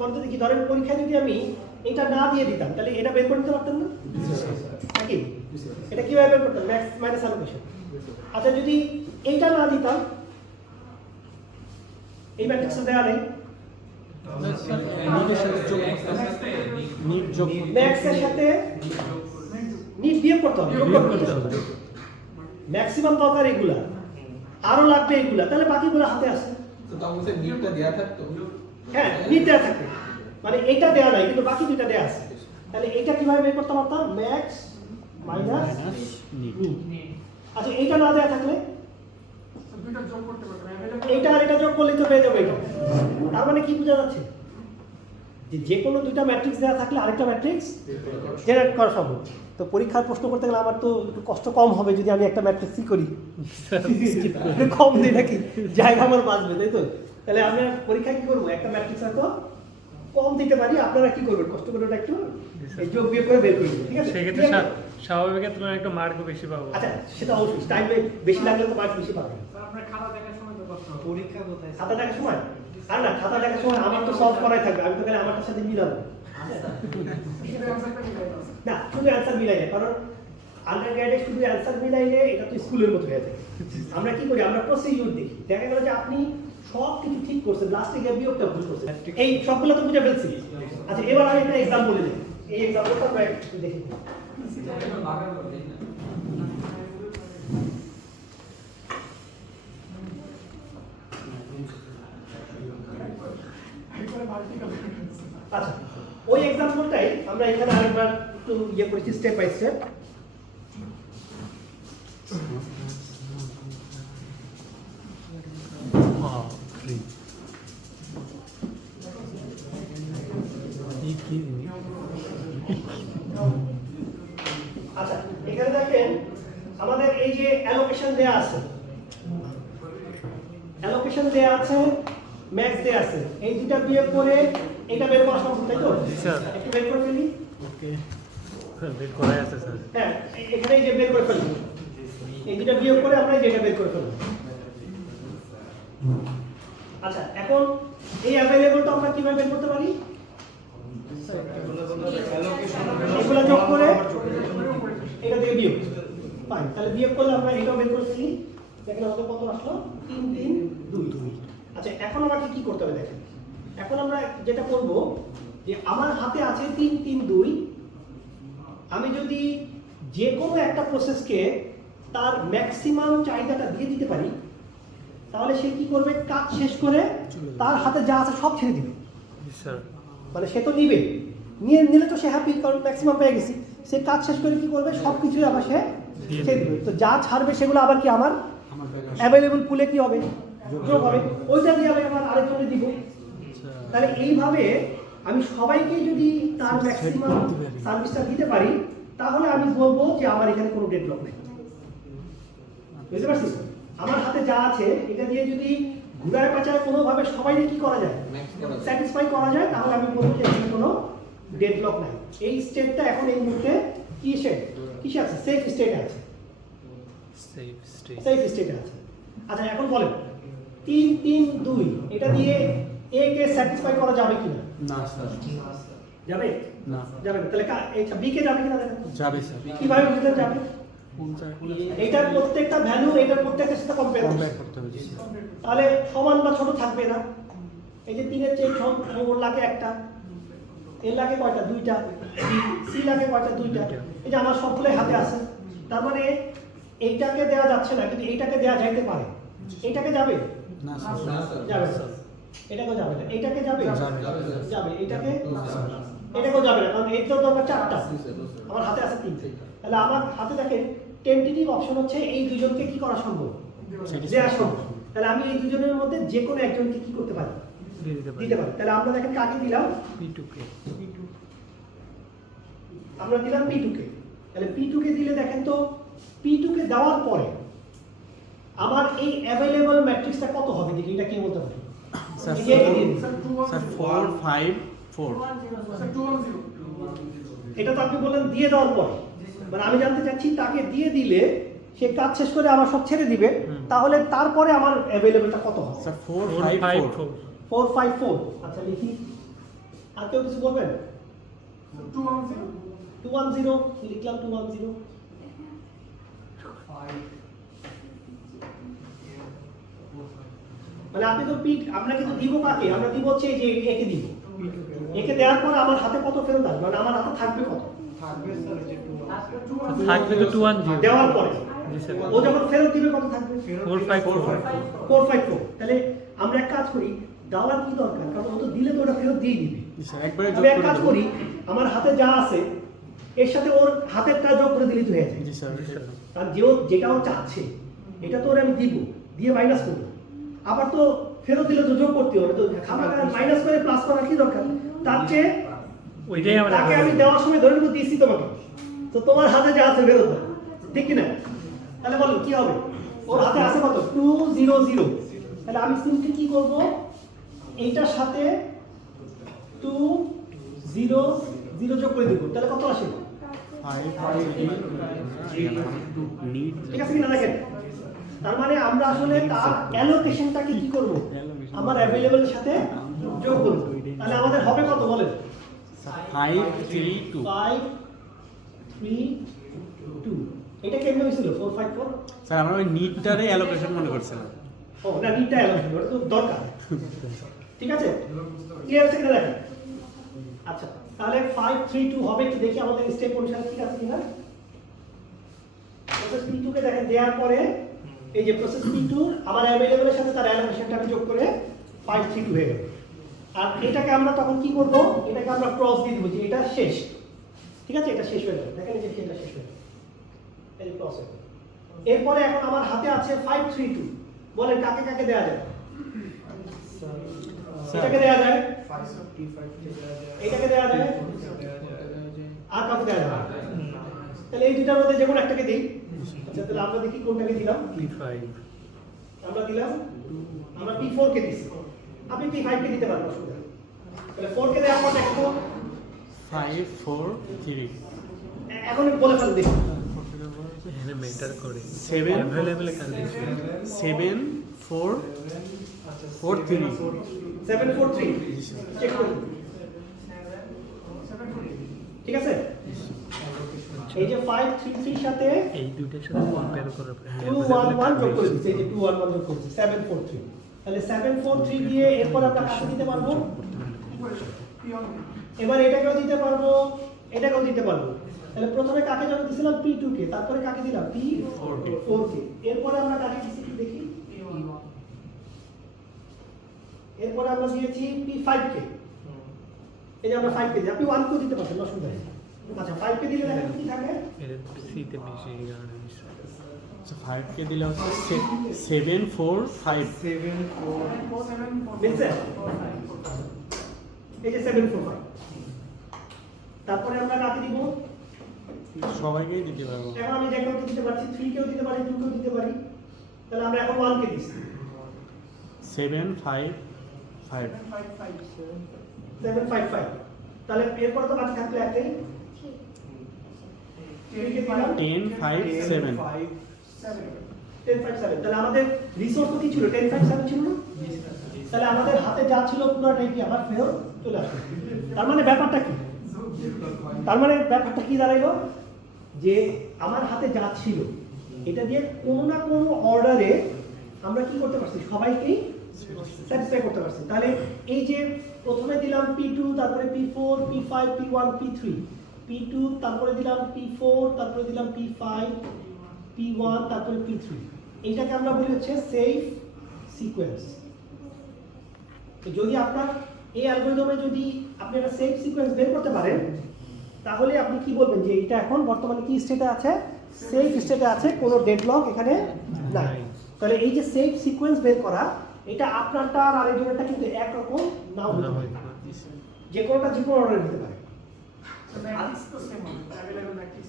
বলতে দেখি, ধরেন পরীক্ষায় যদি আমি এটা না দিয়ে দিতাম তাহলে এটা বের করতে পারতেন না নাকি? এটা কিভাবে বের করতাম, ম্যাক্স মাইনাস অ্যালোকেশন। আচ্ছা, যদি এইটা না দিতাম, এই ম্যাট্রিক্সটা দেওয়া নেই, নিটের সাথে যোগ নিট যোগ ম্যাক্সের সাথে নিড বিয়োগ করতে হবে, যোগ বিয়োগ করতে করতে হবে। হবে। ম্যাক্সিমাম দরকার এগুলা, আরো লাগবে এগুলা, তাহলে বাকিগুলো হাতে আসে। তো তার মধ্যে নিটটা দেয়া থাকতো। হ্যাঁ, নিট দেওয়া থাকে, মানে এইটা দেওয়া নাই কিন্তু বাকি দুইটা দেওয়া আছে। তাহলে এইটা কিভাবে বের করতে পারতাম, ম্যাক্স মাইনাস নিট আচ্ছা, এইটা না দেওয়া থাকলে এইটা আর এটা যোগ করলেই তো পেয়ে যাবে এটা। তার মানে কি বোঝা যাচ্ছে, যে যে কোনো দুইটা ম্যাট্রিক্স দেওয়া থাকলে আরেকটা ম্যাট্রিক্স জেনারেট করা সম্ভব। তো পরীক্ষার প্রশ্ন করতে গেলে আমার তো একটু কষ্ট কম হবে যদি আমি একটা ম্যাট্রিক্স করি, কম দিই নাকি, জায়গা আমার বাঁচবে, তাই তো? তাহলে আমরা পরীক্ষায় কি করবো, একটা ম্যাট্রিক্স হয়তো কম দিতে পারি, আপনারা কি করবেন, কষ্ট করে ওটা একটু এই যোগ বিয়োগ করে বের করে দিন, ঠিক আছে? সেক্ষেত্রে স্বাভাবিকের তুলনায় একটু মার্কও বেশি পাবো। আচ্ছা, সেটা অবশ্যই টাইম বেশি লাগলে তো মার্ক বেশি পাবেন। পরীক্ষা কোথায় খাতা দেখার সময়, আর না, খাতা দেখার সময় আমার তো সলভ করাই থাকবে, আমি তো খালি আমারটার সাথে মিলাবো না, শুধু অ্যান্সার মিলাই না, কারণ আন্ডার গ্রেডে শুধু অ্যান্সার মিলাইলে এটা তো স্কুলের মতো হয়ে যায়। আমরা কি করি, আমরা প্রসিডিউর দেখি, দেখা গেল যে আপনি সব কিছু ঠিক করছেন, লাস্টে গিয়ে বিয়োগটা ভুল করছেন, এই সবগুলো তো বুঝে ফেলছি। আচ্ছা, এবার আমি একটা এক্সাম্পল দিই, এই এক্সাম্পলটা আমরা একটু দেখি। আচ্ছা, ওই এক্সাম্পলটাই আমরা এখানে আরেকবার একটু ইয়ে করেছি স্টেপ বাই স্টেপ। আচ্ছা, এখানে দেখেন আমাদের এই যে অ্যালোকেশন দেয়া আছে, অ্যালোকেশন দেয়া আছে, ম্যাক্স দেয়া আছে, এই দুটো বিয়োগ করে এটা বের করা সম্ভব, তাই তো? জি স্যার। একটু বের করে ফেলি। ওকে বের করাই আছে স্যার। হ্যাঁ, এখানে এই যে বের করে ফেলবো, এই দুটো বিয়োগ করে আমরা এই যে এটা বের করে ফেলবো। আচ্ছা, এখন এই অ্যাভেলেবলটা আমরা কিভাবে বের করতে পারি, এগুলো যোগ করে এটা থেকে বিয়োগ পাই, তাহলে বিয়োগ করলে আমরা এটাও বের করে ফেলি। দেখেন আমাদের কত আসলো, 3 3 2। আচ্ছা, এখন আমাকে কি করতে হবে দেখেন, এখন আমরা যেটা করব যে আমার হাতে আছে 3 3 2, আমি যদি যে কোনো একটা প্রসেসকে তার ম্যাক্সিমাম চাহিদাটা দিয়ে দিতে পারি, তাহলে সে কি করবে, কাজ শেষ করে তার হাতে যা আছে সব ছেড়ে দিবে, জি স্যার মানে সে তো নিবে, নিলে তো সে হ্যাপি, কারণ ম্যাক্সিমাম পেয়ে গেছি। সে কাজ শেষ করে কি করবে, সব কিছুই আবার সে ছেড়ে দেবে। তো যা ছাড়বে সেগুলো আবার কি আমার আমার ব্যাগ অ্যাভেলেবল পুলে কি হবে, যোগ হবে, ওইটা দিয়ে আমি আমার আরেকজনে দিব। তাহলে এইভাবে আমি সবাইকে যদি তার ম্যাক্সিমাম সার্ভিসটা দিতে পারি, তাহলে আমি বলবো যে আমার এখানে কোনো ডেডলক নেই। বুঝতে পারছিস? আমার হাতে যা আছে এটা দিয়ে যদি ঘুরায় পাচায় কোনোভাবে সবাইকে কি করা যায়, ম্যাক্স করা যায়। স্যাটিসফাই করা যায়, তাহলে আমি বলবো যে এখানে কোনো ডেডলক নাই। এই স্টেটটা এখন এই মুহূর্তে কিসে আছে, সেফ স্টেটে আছে, সেফ স্টেট। সেফ স্টেটে আছে। আচ্ছা এখন বলেন 3 3 2 এটা দিয়ে এ কে স্যাটিসফাই করা যাবে কিনা? না স্যার, যাবে না যাবে না। তাহলে এইটা বি কে যাবে কিনা দেখেন যাবে স্যার। কিভাবে বুঝলেন যাবে? কোনটা এইটার প্রত্যেকটা ভ্যালু এইটার প্রত্যেকটার সাথে কম্পেয়ার কম্পেয়ার করতে হবে জি স্যার। তাহলে সমান বা ছোট থাকবে না। এই যে 3 এর চেয়ে ছোট, ওর লাগে একটা, এর লাগে কয়টা, দুইটা, সি লাগে কয়টা, দুইটা। এই যে আমার সবগুলোই হাতে আছে, তার মানে এইটাকে দেওয়া যাচ্ছে না, কিন্তু এইটাকে দেওয়া যাইতে পারে। এইটাকে যাবে না স্যার, না স্যার। যাবে না, এটাকেও যাবে না, এইটাকে যাবে যাবে। যাবে, এটাকে না স্যার। এটাকেও যাবে না, কারণ এই তো দরকার 4টা, জি স্যার, জি স্যার। আমার হাতে আছে 3টে। তাহলে আমার হাতে দেখেন টেন্টেটিভ অপশন হচ্ছে এই দুজনকে কি করা সম্ভব, দেওয়া সম্ভব। তাহলে আমি এই দুজনের মধ্যে যে কোনো একজনকে কি করতে পারি, দিয়ে দিতে পারি দিতে পারি। তাহলে আমরা দেখেন কাকে দিলাম, P2K। আমরা দিলাম P2 কে। তাহলে P2 কে দিলে দেখেন তো P2 কে দেওয়ার পরে আমার এই অ্যাভেলেবল ম্যাট্রিক্সটা কত হবে, দেখি এটা কি বলতে পারি। স্যার এই যে একে দিয়ে দিন। স্যার 4 5 4 এটা তো আপনি বললেন দিয়ে দেওয়ার পরে, মানে আমি জানতে চাচ্ছি তাকে দিয়ে দিলে সে কাজ শেষ করে আমার সব ছেড়ে দিবে, তাহলে তারপরে আমার অ্যাভেলেবলটা কত হবে? স্যার 4 4 5 5 4 4 4 5 4। আচ্ছা লিখি, আর কেউ কিছু বলবেন? 210 লিখলাম, 210। মানে আপনি তো আমরা কিন্তু দিব কাকে, আমরা দিব হচ্ছে এই যে একে দিব। একে দেওয়ার পরে আমার হাতে কত ফেরত আসবে, মানে আমার হাতে থাকবে কত থাকবে স্যার এই যে থাকবে তো 210 দেওয়ার পরে, জি স্যার। ও যখন ফেরত দিবে কত থাকবে? 454 454। তাহলে আমরা এক কাজ করি, দেওয়ার কি দরকার, কারণ ও তো দিলে তো ওটা ফেরত দিয়ে দিবে। জি স্যার একবারে যোগ আমি এক করে কাজ দেব। করি, আমার হাতে যা আছে এর সাথে ওর হাতেরটা যোগ করে দিলে তো হয়ে যায়। জি স্যার কারণ যেটা ও চাচ্ছে এটা তো ওর আমি দিব, দিয়ে মাইনাস করবো, আবার তো ফেরত দিলে তো যোগ করতে হবে, তো খাবার মাইনাস করে প্লাস করার কি দরকার? তার চেয়ে ওইটাই আমরা তাকে আমি দেওয়ার সময় ধরে নেবো দিয়েছি তোমাকে, তো তোমার হাতে যা আছে ফেরত দাও, ঠিক কিনা? তাহলে বলো কি হবে, ওর হাতে আছে কত, 200। তাহলে আমি সিম্পলি কি করব, এইটার সাথে 200 যোগ করে দেবো, তাহলে কত আসে? 5 নিড ঠিক আছে কিনা দেখেন। তার মানে আমরা আসলে তার অ্যালোকেশনটাকে কি করব, আমার অ্যাভেলেবলের সাথে যোগ করব। তাহলে আমাদের হবে কত বলেন? 5 3 2 5 3 2। এটা কেমনে হয়েছিল 454? স্যার আমরা ওই নিডটারে অ্যালোকেশন মনে করছিলাম। ও না, নিটটা অ্যালোকেশন ওটা তো দরকার, ঠিক আছে? ক্লিয়ার আছে কিনা দেখেন। আচ্ছা তাহলে 5 3 2 হবে, একটু দেখি আমাদের স্টেপ অনুসারে ঠিক আছে কিনা। প্রসেস P2 কে দেখেন দেওয়ার পরে এই যে প্রসেস P2 আমার অ্যাভেলেবলের সাথে তার অ্যালোকেশনটা আমি যোগ করে 5 3 2 হয়ে গেল। আর এটাকে আমরা তখন কি করব, এটাকে আমরা ক্রস দিয়ে দিব যে এটা শেষ, ঠিক আছে? এটা শেষ হয়ে গেল, দেখেন এই যে এটা শেষ হয়ে গেল, এই ক্রস হয়ে গেল। এরপরে এখন আমার হাতে আছে 5 3 2। বলেন কাকে কাকে দেওয়া যায়? এটাকে দেওয়া যায়, এটাকে দেওয়া যায়, আর কাকে দেওয়া যায়? তাহলে এই দুটার মধ্যে যে কোনো একটাকে দিই। আচ্ছা তাহলে আমরা দেখি কোনটাকে দিলাম। P5 আমরা দিলাম, আমরা P4 কে দিছি, আপনি P5 কে দিতে পারেন, অসুবিধা নেই। তাহলে 4 কে দেওয়ার পর দেখো 5 4 3 এখন বলে ফেল দেখি। এখানে মেটার করে 7 अवेलेबल कंडीशन 7 4 4 3 743 চেক করুন, ঠিক আছে? এই যে 533 সাথে এই দুইটার সাথে কম্পেয়ার করে 211 যোগ করে দিচ্ছি, এই যে 211 যোগ করেছি 743। তাহলে 743 দিয়ে এরপর আমরা কাকে দিতে পারবো, এবার এটাকেও দিতে পারবো, এটাকেও দিতে পারবো। তাহলে প্রথমে কাকে জন্য দিছিলাম P2 কে, তারপরে কাকে দিলাম P4 কে, এরপরে আমরা কাকে দিছি কি দেখি, এরপরে আমরা দিয়েছি P5 কে। এই যে আমরা 5 কে দিই, আপনি 1 কেও দিতে পারছেন, অসুবিধা নেই। আচ্ছা 5 কে দিলে দেখেন কি থাকে এটা সিতে বেশি কারণে দিছে। আচ্ছা 5 কে দিলে হচ্ছে 7 4 5 মিলছে এই যে 745 তারপরে আমরা কাকে দিব সবাইকেই দিতে পারবো। এখন আমি যে কাউকে দিতে পারছি 3 কেও দিতে পারি 2 কেও দিতে পারি তাহলে আমরা এখন 1 কে দিচ্ছি 7 5 5 755 তাহলে এরপর তো বাকি থাকলো একটাই 3 কে দিলাম 10 5 7 1057 তাহলে আমাদের রিসোর্স কি ছিল 1057 ছিল না তাহলে আমাদের হাতে যা ছিল পুরোটাই কি আবার ফেরত চলে আসবে তার মানে ব্যাপারটা কি দাঁড়াইলো যে আমার হাতে যা ছিল এটা দিয়ে কোনো না কোনো অর্ডারে আমরা কি করতে পারছি সবাইকেই স্যাটিসফাই করতে পারছি তাহলে এই যে প্রথমে দিলাম P2 তারপরে P4 P5 P1 P3 P2 তারপরে দিলাম P4 তারপরে দিলাম P5 P1 তারপরে P3 এইটাকে আমরা বলি হচ্ছে সেফ সিকোয়েন্স তো যদি আপনার এই অ্যালগরিদমে যদি আপনি একটা সেফ সিকোয়েন্স বের করতে পারেন তাহলে আপনি কি বলবেন যে এটা এখন বর্তমানে কি স্টেটে আছে সেফ স্টেটে আছে কোনো ডেডলক এখানে নাই তাহলে এই যে সেফ সিকোয়েন্স বের করা এটা আপনারটা আর আরেকজনেরটা কিন্তু একরকম নাও হতে পারে যে কোনোটা যে কোনো অর্ডার দিতে পারে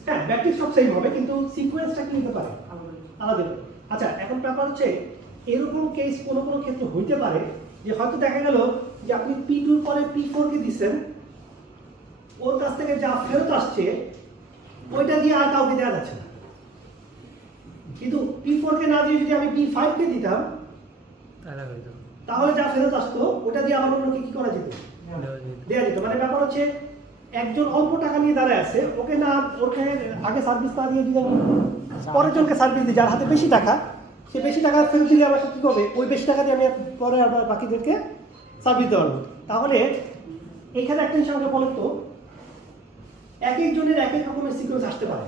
হ্যাঁ ব্যাকটিস সব সেম হবে কিন্তু সিকোয়েন্সটা কি হতে পারে আলাদা আচ্ছা এখন ব্যাপার হচ্ছে এরকম কেস কোনো কোনো ক্ষেত্রে হইতে পারে যে হয়তো দেখা গেল যে আপনি P2 এর পরে P4 কে দিবেন ওর কাছ থেকে যা ফেরত আসছে ওইটা দিয়ে আর কাউকে দেওয়া যাচ্ছে না কিন্তু P4 কে না দিয়ে যদি আমি P5 কে দিতাম তাহলে হয়তো তাহলে যা ফেরত আসতো ওটা দিয়ে আমার অন্যকে কি করা যেত দেওয়া যেত মানে ব্যাপার হচ্ছে একজন অল্প টাকা নিয়ে দাঁড়ায় আছে ওকে না ওকে আগে সার্ভিস না দিয়ে যদি আমি পরের জনকে সার্ভিস দিই যার হাতে বেশি টাকা সে বেশি টাকা ফেরত দিলে আমার কি করবে ওই বেশি টাকা দিয়ে আমি পরে আবার বাকিদেরকে সার্ভিস দেওয়া হবে তাহলে এইখানে একটা জিনিস আমাকে বলেন তো এক একজনের এক এক রকমের সিকোয়েন্স আসতে পারে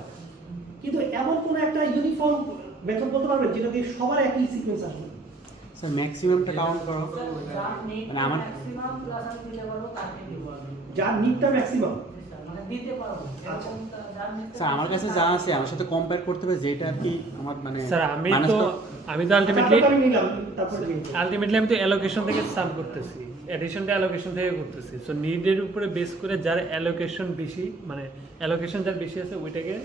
কিন্তু এমন কোনো একটা ইউনিফর্ম মেথড বলতে পারবেন যেটা দিয়ে সবার একই সিকোয়েন্স আসবে স্যার ম্যাক্সিমামটা কাউন্ট করো মানে আমার যার নিডটা ম্যাক্সিমাম স্যার আমার কাছে যা আছে আমার সাথে কম্পেয়ার করতে হবে যেটা আর কি আমার মানে স্যার আমি মানুষ তো আলটিমেটলি আমি নিলাম তারপরে আমি তো অ্যালোকেশন থেকে সাম করতেছি এডিশনটা অ্যালোকেশন থেকে করতেছি সো নিডের উপরে বেস করে যার অ্যালোকেশন বেশি মানে অ্যালোকেশন যার বেশি আছে ওইটাকে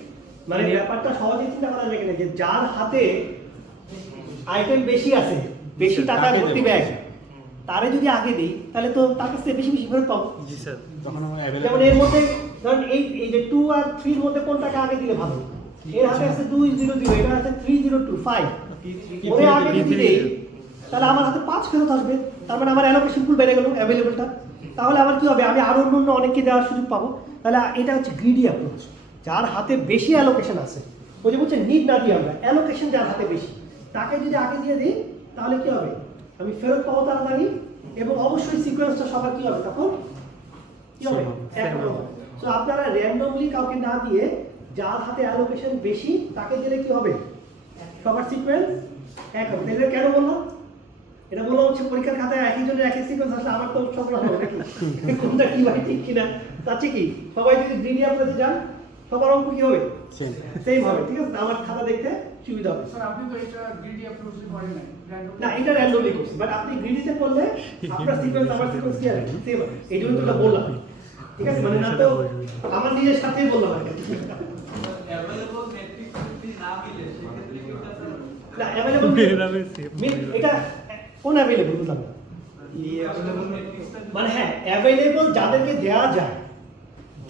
মানে ব্যাপারটা সহজে চিন্তা করা যায় কিনা যে যার হাতে আইটেম বেশি আছে বেশি টাকা তাকে ভর্তি দেবো। ব্যাগ তারে যদি আগে দিই তাহলে তো তার কাছে বেশি বেশি ফেরত পাবো জি স্যার তখন আমার যেমন অ্যাভেলেবল এর মধ্যে ধরেন এই যে 2 আর 3 এর মধ্যে কোনটাকে আগে দিলে ভালো এর হাতে আছে 200 এটা আছে 3025 ওরে আগে যদি দেই তাহলে আমার হাতে 5 ফেরত আসবে তার মানে আমার অ্যালোকেশন পুল বেড়ে গেল অ্যাভেলেবলটা তাহলে আমার কি হবে আমি আরো অন্য অনেককে দেওয়ার সুযোগ পাবো তাহলে এটা হচ্ছে গ্রিডি অ্যাপ্রোচ যার হাতে বেশি অ্যালোকেশন আছে ওই যে বলছে নিড না দিয়ে আমরা অ্যালোকেশন যার হাতে বেশি তাকে যদি আগে দিয়ে দিই তাহলে কি হবে আমি ফেরত পাবো তাড়াতাড়ি এবং অবশ্যই সিকোয়েন্সটা সবার কি হবে তখন কি হবে একরকম হবে সো আপনারা র্যান্ডমলি কাউকে না দিয়ে যার হাতে অ্যালোকেশন বেশি তাকে দিলে কি হবে সবার সিকোয়েন্স এক হবে তাহলে কেন বললাম এটা বললাম হচ্ছে পরীক্ষার খাতায় একই জনের একই সিকোয়েন্স আসলে আমার তো সব রকম হবে নাকি কোনটা কি ভাই ঠিক কিনা তাচ্ছে কি সবাই যদি গ্রিডি অ্যাপ্রোচে যান সবার অঙ্ক কি হবে সেম সেম হবে ঠিক আছে আমার খাতা দেখতে সুবিধা হবে স্যার আপনি তো এটা গ্রিডি অ্যাপ্রোচে করেন নাই না এটা র্যান্ডমলি করছি বাট আপনি গ্রিডিতে করলে আপনার সিকোয়েন্স আমার সিকোয়েন্স কি হবে সেম হবে এই জন্য তো এটা বললাম ঠিক আছে মানে না তো আমার নিজের সাথেই বললাম আর কি অ্যাভেলেবল ম্যাট্রিক্স যদি না মিলে সেক্ষেত্রে কি ওটা স্যার না অ্যাভেলেবল এটা কোন অ্যাভেলেবল বুঝলাম না অ্যাভেলেবল ম্যাট্রিক্সটা মানে হ্যাঁ অ্যাভেলেবল যাদেরকে দেওয়া যায়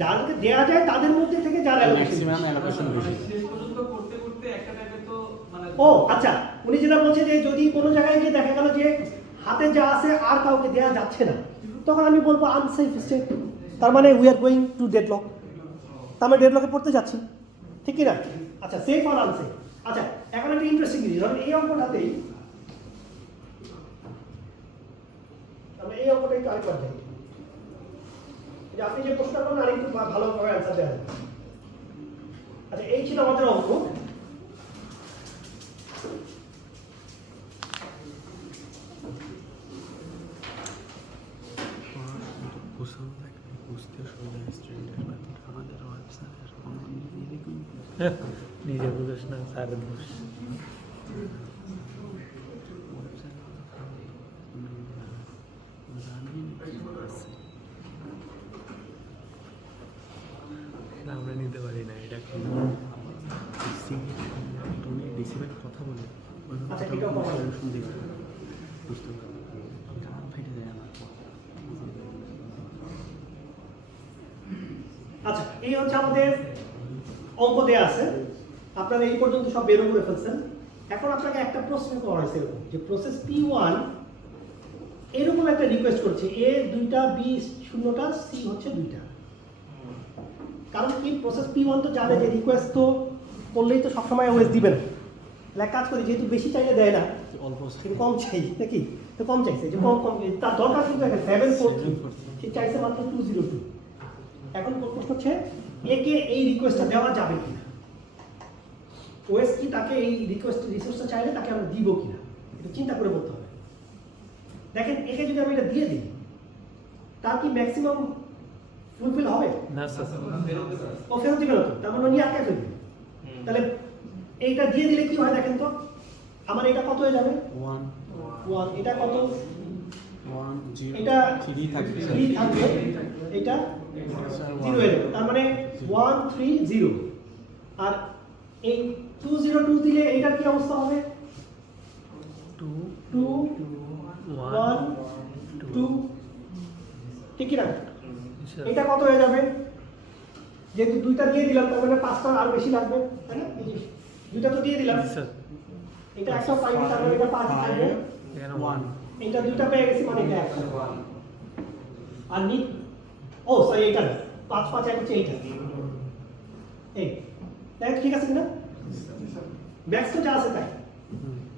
যাদেরকে দেওয়া যায় তাদের মধ্যে থেকে যারা ম্যাক্সিমাম অ্যালোকেশন বেশি শেষ পর্যন্ত করতে করতে একটা টাইপে তো মানে ও আচ্ছা উনি যেটা বলছে যে যদি কোনো জায়গায় গিয়ে দেখা গেল যে হাতে যা আছে আর কাউকে দেওয়া যাচ্ছে না তখন আমি বলবো আনসেফ স্টেট তার মানে we are going to deadlock তার মানে ডেডলকে পড়তে যাচ্ছি ঠিক কি না আচ্ছা সেফ আর আনসেফ আচ্ছা এখন একটা ইন্টারেস্টিং জিনিস ধরুন এই অঙ্কটাতেই আমরা এই অঙ্কটা একটু আরেকবার দেখি যে আপনি যে প্রশ্নটা করলেন আর একটু ভালোভাবে অ্যান্সার দেওয়া যাবে আচ্ছা এই ছিল আমাদের অঙ্ক বুঝতে সুবিধা স্টুডেন্টের আমাদের ওয়েবসাইট নিজে বুঝিস না স্যার দোষ। আমরা নিতে পারি না এটা কি? তুমি ডিসিবেট কথা বলে আচ্ছা, এটাও পাওয়া যাবে। সলিউশন দিবে বুঝতে পারবে এটা আর ফেটে যায় না। আচ্ছা, এই হচ্ছে আমাদের অঙ্ক দেয়া আছে। আপনারা এই পর্যন্ত সব বের করে ফেলছেন। এখন আপনাকে একটা প্রশ্ন করা হয়েছে এরকম, যে প্রসেস P1 এরকম একটা রিকোয়েস্ট করছে, A 2টা, B 0টা, C হচ্ছে 2টা। কারণ কি, প্রসেস P1 তো জানে যে রিকোয়েস্ট তো করলেই তো সবসময় ওয়েস দিবে না। তাহলে এক কাজ করি, যেহেতু বেশি চাইলে দেয় না, অল্প কিন্তু কম চাই নাকি, তো কম চাইছে, যে কম কম তার দরকার কিন্তু এখন 743, সে চাইছে মাত্র 202। এখন প্রশ্ন হচ্ছে একে এই রিকোয়েস্টটা দেওয়া যাবে কিনা, ওএস কি তাকে এই রিসোর্সটা চাইলে তাকে আমরা দিব কিনা, এটা চিন্তা করে বলতে হবে। দেখেন, একে যদি আমি এটা দিয়ে দিই, তার কি ম্যাক্সিমাম ফুলফিল হবে? না স্যার, ও ফেরত দিবে না তো, তার মানে ও নিয়ে আটকে ফেলবে। তাহলে এইটা দিয়ে দিলে কি হয় দেখেন তো, আমার এটা কত হয়ে যাবে? 1 1, এটা কত? 1 0 এটা 3 থাকবে 3 থাকবে, এটা 0 হয়ে যাবে। তার মানে 1 3 0। আর এই 202 দিলে এটার কি অবস্থা হবে? 2 2 1 1 2, ঠিক কি না? স্যার, এটা কত হয়ে যাবে? যেহেতু দুইটা দিয়ে দিলাম, তার মানে 5টা আর বেশি লাগবে, তাই না? এই যে দুইটা তো দিয়ে দিলাম, স্যার এটা একটা পাইনি, তার মানে এটা 5 থাকবে। এখানে 1 এটা দুইটা পেয়ে গেছি, মানে এটা একটা। আর নি ও সরি, এটা 5 5 এক হচ্ছে এইটা, এই দেখ ঠিক আছে কিনা? ব্যাক্স তো যা আছে তাই।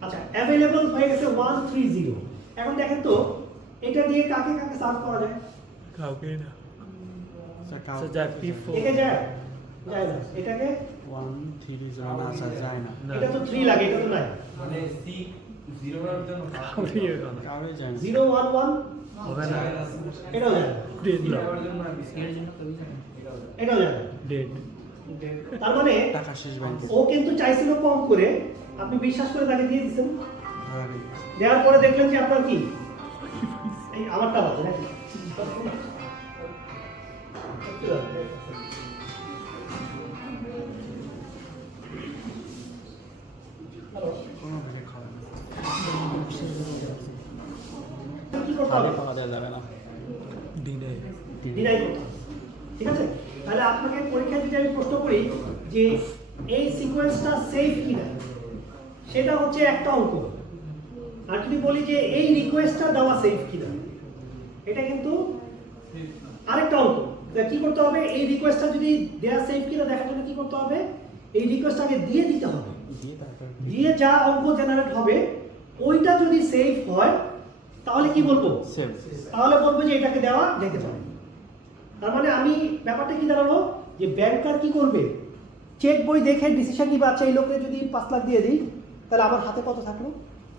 আচ্ছা, অ্যাভেলেবল হয়ে গেছে 130। এখন দেখেন তো, এটা দিয়ে কাকে কাকে সার্ভ করা যায়? কাউকে না স্যার কাউ স্যার, যা P4 একে যায় যায় না, এটাকে 1 3 0 না স্যার যায় না, না, এটা তো 3 লাগে, এটা তো নাই। মানে C 0 এর জন্য কাউকে হবে না। কাউরে যায় না 0 1 1 হবে না, এটাও যায় না, ডেড C লক, এর জন্য না, B এর জন্য তো এটাও যায় না। ডেড। তার মানে টাকা শেষ ব্যাংকে ও কিন্তু চাইছিল কম করে, আপনি বিশ্বাস করে তাকে দিয়ে দিচ্ছেন। ধরা গেল। দেওয়ার পরে দেখলেন যে আপনার কি এই আমারটা বাজে নাকি? কোনো ভাবে খাওয়া না। কি করতে খালি হবে? পাওয়া যাবে না দিনে ডিনাই করতে হবে। ঠিক আছে? তাহলে আপনাকে পরীক্ষায় যদি আমি প্রশ্ন করি যে এই সিকোয়েন্সটা সেফ কিনা, সেটা হচ্ছে একটা অঙ্ক। আর যদি বলি যে এই রিকোয়েস্টটা দেওয়া সেফ কিনা, এটা কিন্তু আরেকটা অঙ্ক। তা কি করতে হবে? এই রিকোয়েস্টটা যদি দেওয়া সেফ কিনা দেখার জন্য কি করতে হবে? এই রিকোয়েস্টটাকে দিয়ে দিতে হবে। দিয়ে তারপর দিয়ে যা অঙ্ক জেনারেট হবে, ওইটা যদি সেফ হয় তাহলে কি বলবো? সেভ তাহলে বলবো যে এটাকে দেওয়া যেতে পারে। তার মানে আমি ব্যাপারটা কি দাঁড়ালো, যে ব্যাংকার কি করবে? চেক বই দেখে ডিসিশন নিবে, আচ্ছা এই লোককে যদি 5 লাখ দিয়ে দিই, তাহলে আমার হাতে কত থাকলো?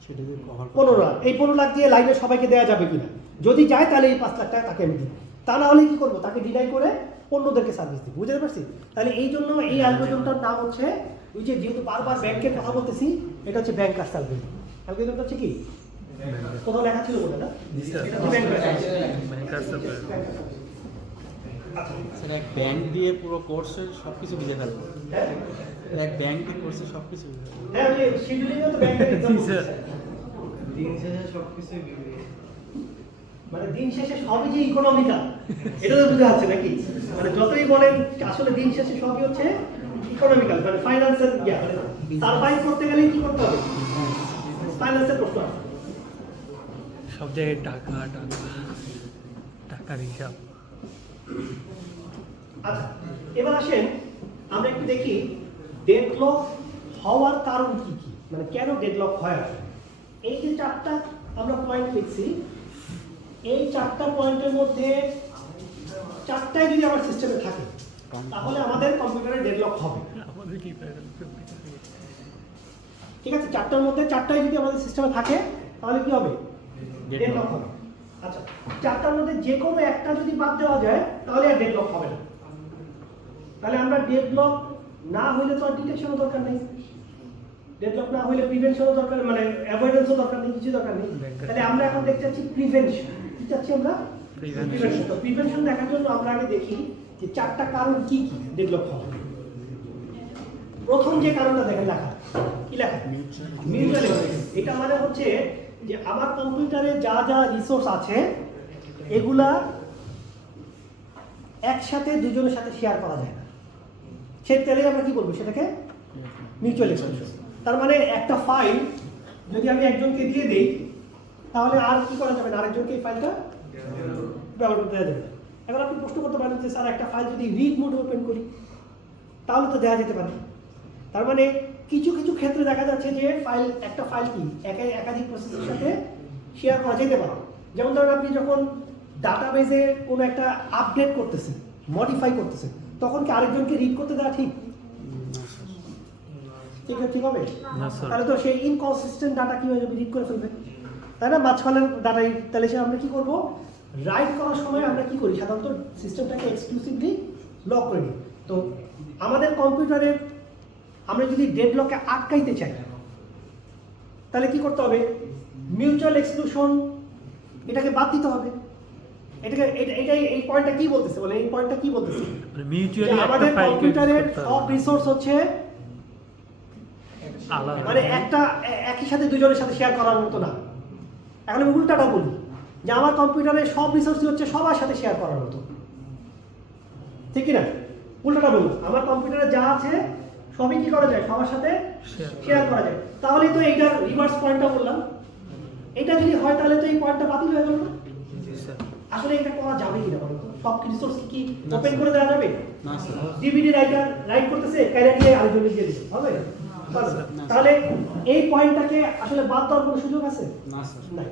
সেটা দিয়ে কভার 15 লাখ। এই 15 লাখ দিয়ে লাইনের সবাইকে দেওয়া যাবে কিনা, যদি যায় তাহলে এই 5 লাখ টাকা তাকে আমি দিই। তা না হলে কি করবো? তাকে ডিনাই করে অন্যদেরকে সার্ভিস দিব। বুঝতে পারছি? তাহলে এই জন্য এই অ্যালগরিদমটার নাম হচ্ছে, ওই যে যেহেতু বারবার ব্যাংকের কথা বলতেছি, এটা হচ্ছে ব্যাংকার অ্যালগরিদম। অ্যালগরিদমটা হচ্ছে কি? কোথাও লেখা ছিল বলে না? জি স্যার, এটা হচ্ছে ব্যাংকার। ব্যাংকার স্যার, আচ্ছা, স্যার এক ব্যাংক দিয়ে পুরো কোর্সের সব কিছু বুঝে ফেলবো। হ্যাঁ এক ব্যাংক দিয়ে কোর্সের সব কিছু বুঝে ফেলবো। হ্যাঁ, ওই যে শিডিউলিংও তো ব্যাংকের এক্সাম জি স্যার। দিন শেষে সবকিছুই বিগড়ে মানে দিন শেষে সবই যে ইকোনমিক্যাল, এটা তো বুঝা যাচ্ছে নাকি? মানে যতই বলেন আসলে দিন শেষে সবই হচ্ছে ইকোনমিক্যাল, মানে ফাইন্যান্সের মানে সার্ভাইভ করতে গেলে কি করতে হবে? ফাইন্যান্সের প্রশ্ন আছে। সব জায়গায় টাকা টাকা টাকার হিসাব। আচ্ছা, এবার আসেন আমরা একটু দেখি ডেডলক হওয়ার কারণ কি কি, মানে কেন ডেডলক হয় আসলে। এই যে 4টা আমরা পয়েন্ট লিখছি, এই 4টা পয়েন্টের মধ্যে 4টাই যদি আমার সিস্টেমে থাকে, তাহলে আমাদের কম্পিউটারে ডেডলক হবে। আমাদের কি ঠিক আছে? 4টার মধ্যে 4টাই যদি আমাদের সিস্টেমে থাকে, তাহলে কি হবে? Deadlock ডেডলক হবে। আচ্ছা, 4টার মধ্যে যে কোনো একটা যদি বাদ দেওয়া যায়, তাহলে আর ডেডলক হবে না। তাহলে আমরা ডেডলক না হইলে তো আর ডিটেকশনও দরকার নেই, ডেডলক না হইলে প্রিভেনশনও দরকার, মানে অ্যাভয়েডেন্সও দরকার নেই, কিছু দরকার নেই। তাহলে আমরা এখন দেখতে চাচ্ছি প্রিভেনশন। কি চাচ্ছি আমরা? প্রিভেনশন। তো প্রিভেনশন দেখার জন্য আমরা আগে দেখি যে 4টা কারণ কি কি ডেডলক হওয়ার। প্রথম যে কারণটা দেখেন লেখা, কি লেখা? Mutual exclusion. এটা মানে হচ্ছে যে আমার কম্পিউটারে যা যা রিসোর্স আছে এগুলা একসাথে দুজনের সাথে শেয়ার করা যায় না, সেটাই আমরা কি বলবো, সেটাকে মিউচুয়াল এক্সক্লুশন। তার মানে একটা ফাইল যদি আমি একজনকে দিয়ে দেই তাহলে আর কি করা যাবে না, আরেকজনকে এই ফাইলটা ব্যবহার করতে দেওয়া যাবে না। এবার আপনি প্রশ্ন করতে পারেন যে স্যার একটা ফাইল যদি রিড মোডে ওপেন করি তাহলে তো দেওয়া যেতে পারে। তার মানে কিছু কিছু ক্ষেত্রে দেখা যাচ্ছে যে একটা ফাইল কি একাধিক প্রসেসের সাথে শেয়ার করা যেতে পারে। যেমন ধরুন আপনি যখন ডাটাবেজে কোনো একটা আপডেট করতেছেন, মডিফাই করতেছেন, তখন কি আরেকজনকে রিড করতে দেওয়া ঠিক? ঠিক হবে? না স্যার। তাহলে তো সেই ইনকনসিস্টেন্ট ডাটা কি হয়ে যাবে, রিড করে ফেলবে, তাই না? মাঝখানের ডাটাই তাহলে সে আমরা কি করব, রাইট করার সময় আমরা কি করি, সাধারণত সিস্টেমটাকে এক্সক্লুসিভলি লক করে দিই। তো আমাদের কম্পিউটারে আমরা যদি ডেডলকে আটকাইতে চাই তাহলে কি করতে হবে, মিউচুয়াল এক্সক্লুশন এটাকে বাদ দিতে হবে। এটাই এই পয়েন্টটা কি বলতেছে, বলে এই পয়েন্টটা কি বলতেছে, মানে মিউচুয়ালি যে একটা আমাদের ফাইল কম্পিউটারের সব রিসোর্স হচ্ছে আলাদা, মানে একই সাথে দুজনের সাথে শেয়ার করার মতো না। এখন আমি উল্টাটা বলি যে আমার কম্পিউটারে সব রিসোর্সই হচ্ছে সবার সাথে শেয়ার করার মতো, ঠিক কি না? উল্টাটা বলি, আমার কম্পিউটারে যা আছে সবই কি করা যায়, সবার সাথে শেয়ার করা যায়। তাহলে তো এইটার রিভার্স পয়েন্টটা বললাম, এটা যদি হয় তাহলে তো এই পয়েন্টটা বাতিল হয়ে গেল না। জি স্যার। আসলে এটা করা যাবে কিনা বলো তো? সব রিসোর্স কি ওপেন করে দেওয়া যাবে? না স্যার। ডিভিডি রাইট করতেছে, ক্যারিয়ার দিয়ে আরেকজনকে দিয়ে দিবে, হবে? পারবে না। না। তাহলে এই পয়েন্টটাকে আসলে বাদ দেওয়ার কোনো সুযোগ আছে? না স্যার। নাই।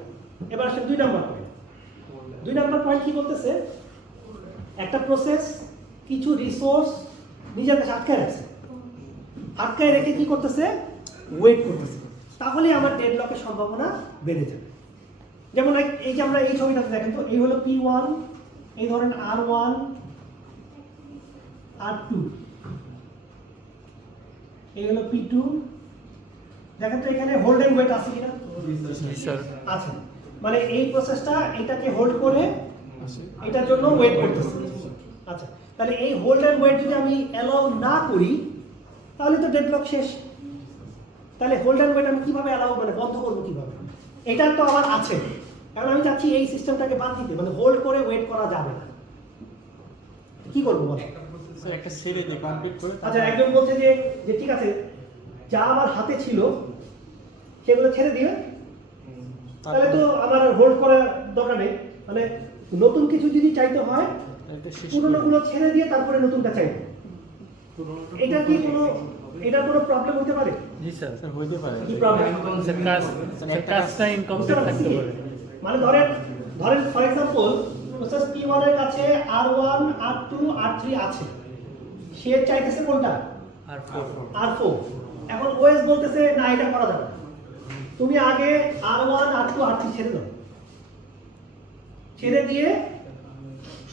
এবার আসলে 2 নাম্বার পয়েন্ট। 2 নাম্বার পয়েন্ট কি বলতেছে, একটা প্রসেস কিছু রিসোর্স নিজের কাছে আটকায় রাখছে, আটকায় রেখে কি করতেছে, ওয়েট করতেছে, তাহলে আমার ডেডলকের সম্ভাবনা বেড়ে যাবে। যেমন এই যে আমরা এই ছবিটাতে দেখেন তো, এই হলো P1, এই ধরেন R1 R2, এই হলো P2, দেখেন তো এখানে হোল্ড এন্ড ওয়েট আছে কিনা? জি স্যার। আছে, মানে এই প্রসেসটা এটাকে হোল্ড করে এটার জন্য ওয়েট করতেছে। আচ্ছা, তাহলে এই হোল্ড এন্ড ওয়েট যদি আমি অ্যালাউ না করি তাহলে তো ডেডলক শেষ। তাহলে হোল্ড এন্ড ওয়েট আমি কিভাবে অ্যালাউ, মানে বন্ধ করবো কিভাবে? এটা তো আমার আছে, এখন আমি চাচ্ছি এই সিস্টেমটাকে বাদ দিতে, মানে হোল্ড করে ওয়েট করা যাবে না, কি করবো বলো? স্যার একটা ছেড়ে দিয়ে কমপ্লিট করে আচ্ছা, একজন বলছে যে ঠিক আছে, যা আমার হাতে ছিল সেগুলো ছেড়ে দিয়ে, তাহলে তো আমার হোল্ড করার দরকার নেই, মানে নতুন কিছু যদি চাইতে হয় এটা শেষ পুরোনোগুলো ছেড়ে দিয়ে তারপরে নতুনটা চাইবো। এটা কি এটার কোনো প্রবলেম হতে পারে? জি স্যার। স্যার হইতে পারে। কি প্রবলেম? স্যার কাজটা ইনকমপ্লিট থাকতে পারে। মানে ধরেন ফর এক্সাম্পল প্রসেস P1 এর কাছে R1 R2 R3 আছে, সে চাইতেছে কোনটা, আর R4। এখন ওএস বলতেছে না, এটা করা যাবে না, তুমি আগে R1 R2 R3 ছেড়ে দাও, ছেড়ে দিয়ে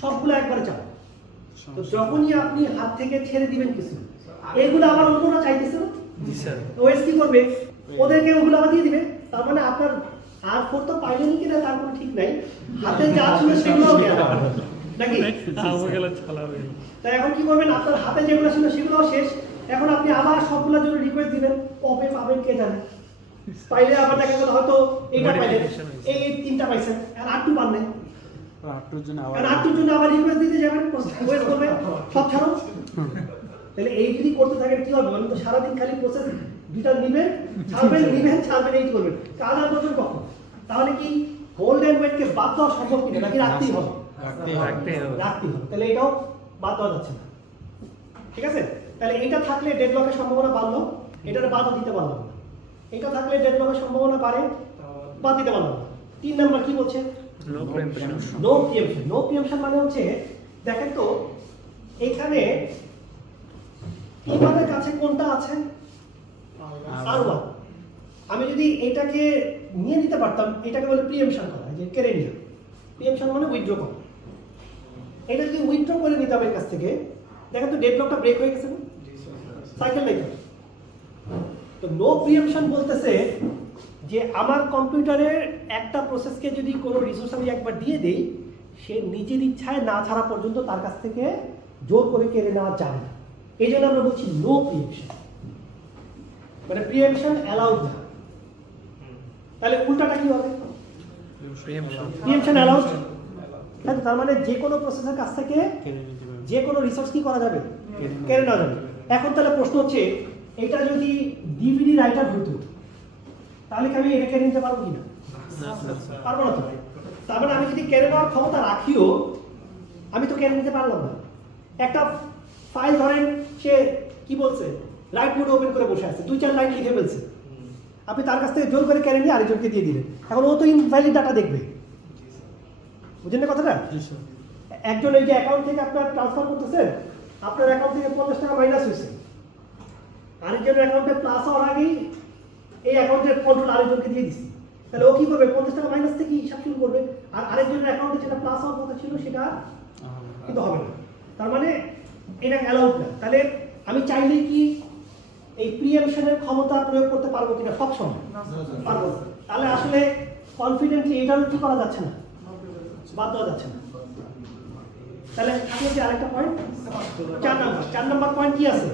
সবগুলো একবারে চাও। তো যখনই আপনি হাত থেকে ছেড়ে দিবেন কিছু, এইগুলো আবার অন্যরা চাইতেছে না, জি স্যার। ওএস কি করবে, ওদেরকে ওগুলো আবার দিয়ে দিবে। তার মানে আপনার R4 তো পাইলেনি কিনা তার কোনো ঠিক নাই, হাতে যা ছিল সেগুলোও গেল নাকি? আমার গেলে চালাবে। তাই এখন কি করবেন, আপনার হাতে যেগুলো ছিল সেগুলোও শেষ, এখন আপনি আবার সবগুলোর জন্য রিকোয়েস্ট দিবেন, কবে পাবেন কে জানে, পাইলে আবার দেখা গেল হয়তো এইটা পাইলেন, এই 3টা পাইছেন, আর R2 পান নাই, আটটুর জন্য আর আবার R2 জন্য আবার রিকোয়েস্ট দিতে যাবেন, ওয়েট করবেন, সব ছাড়ো। তাহলে এই যদি করতে থাকেন কি হবে বলেন তো, সারাদিন খালি প্রসেস দুইটা নিবেন ছাড়বেন, এই করবেন, কাজ আর করবেন কখন? তাহলে কি হোল্ড এন্ড ওয়েটকে বাদ দেওয়া সম্ভব কিনা, নাকি রাখতেই হবে? রাখতেই হবে। রাখতেই হবে, তাহলে এটাও বাদ দেওয়া যাচ্ছে না, ঠিক আছে? তাহলে এটা থাকলে ডেডলকের সম্ভাবনা বাড়লো, এটার বাদও দিতে পারলাম না। এটা থাকলে ডেডলকের সম্ভাবনা বাড়ে, বাদ দিতে পারলাম না। 3 নাম্বার কি বলছে, no preemption. No preemption. No preemption মানে হচ্ছে, দেখেন তো এখানে P1 এর কাছে কোনটা আছে, R1। আমি যদি এটাকে নিয়ে নিতে পারতাম, এটাকে বলে প্রিএম্পশন করা, যে কেড়ে নিয়ে, প্রিএম্পশন মানে উইথড্র করা। এটা যদি উইথড্র করে নিতাম এর কাছ থেকে, দেখেন তো ডেডলকটা ব্রেক হয়ে গেছে না? সাইকেল নাই তো। তো নো প্রিএমশন বলতেছে যে আমার কম্পিউটারের একটা প্রসেসকে যদি কোনো রিসোর্স আমি একবার দিয়ে দেই, সে নিজের ইচ্ছায় না ছাড়া পর্যন্ত তার কাছ থেকে জোর করে কেড়ে নেওয়া যাবে না। এই জন্য আমরা বলছি নো প্রিএমশন, মানে প্রিএমশন অ্যালাউড না। তাহলে উল্টাটা কি হবে? প্রিএমশন অ্যালাউড। তার মানে যে কোনো প্রসেসের কাছ থেকে কেড়ে নিতে পারবে। যে কোনো রিসোর্স কি করা যাবে, কেড়ে নেওয়া যাবে। এখন তাহলে প্রশ্ন হচ্ছে, এটা যদি ডিভিডি রাইটার হতো তাহলে কি আমি এটা কেড়ে নিতে পারবো কিনা? পারবো না তো। তার মানে আমি যদি কেড়ে নেওয়ার ক্ষমতা রাখিও, আমি তো কেড়ে নিতে পারলাম না। একটা ফাইল ধরেন, সে কি বলছে, রাইট মোড ওপেন করে বসে আছে, 2-4 লাইন লিখে ফেলছে, আপনি তার কাছ থেকে জোর করে কেড়ে নিয়ে আরেকজনকে দিয়ে দিলেন। এখন ও তো ইনভ্যালিড ডাটা দেখবে, বুঝলেন না কথাটা? একজন এই যে অ্যাকাউন্ট থেকে আপনার ট্রান্সফার করতেছেন, আপনার অ্যাকাউন্ট থেকে 50 টাকা মাইনাস হয়েছে, আরেকজনের অ্যাকাউন্টে প্লাস হওয়ার আগেই এই অ্যাকাউন্টের কন্ট্রোল আরেকজনকে দিয়ে দিচ্ছি, তাহলে ও কি করবে? 50 টাকা মাইনাস থেকে হিসাব শুরু করবে, আর আরেকজনের অ্যাকাউন্টে যেটা প্লাস হওয়ার কথা ছিল সেটা কিন্তু হবে না। তার মানে এটা অ্যালাউড না। তাহলে আমি চাইলেই কি এই প্রিএমশনের ক্ষমতা প্রয়োগ করতে পারবো কিনা? সব সময় পারবো না। তাহলে আসলে কনফিডেন্টলি এটারও কি করা যাচ্ছে না, বাদ দেওয়া যাচ্ছে না। তাহলে থাকলো যে আরেকটা পয়েন্ট, 4 নাম্বার পয়েন্ট কি আছে?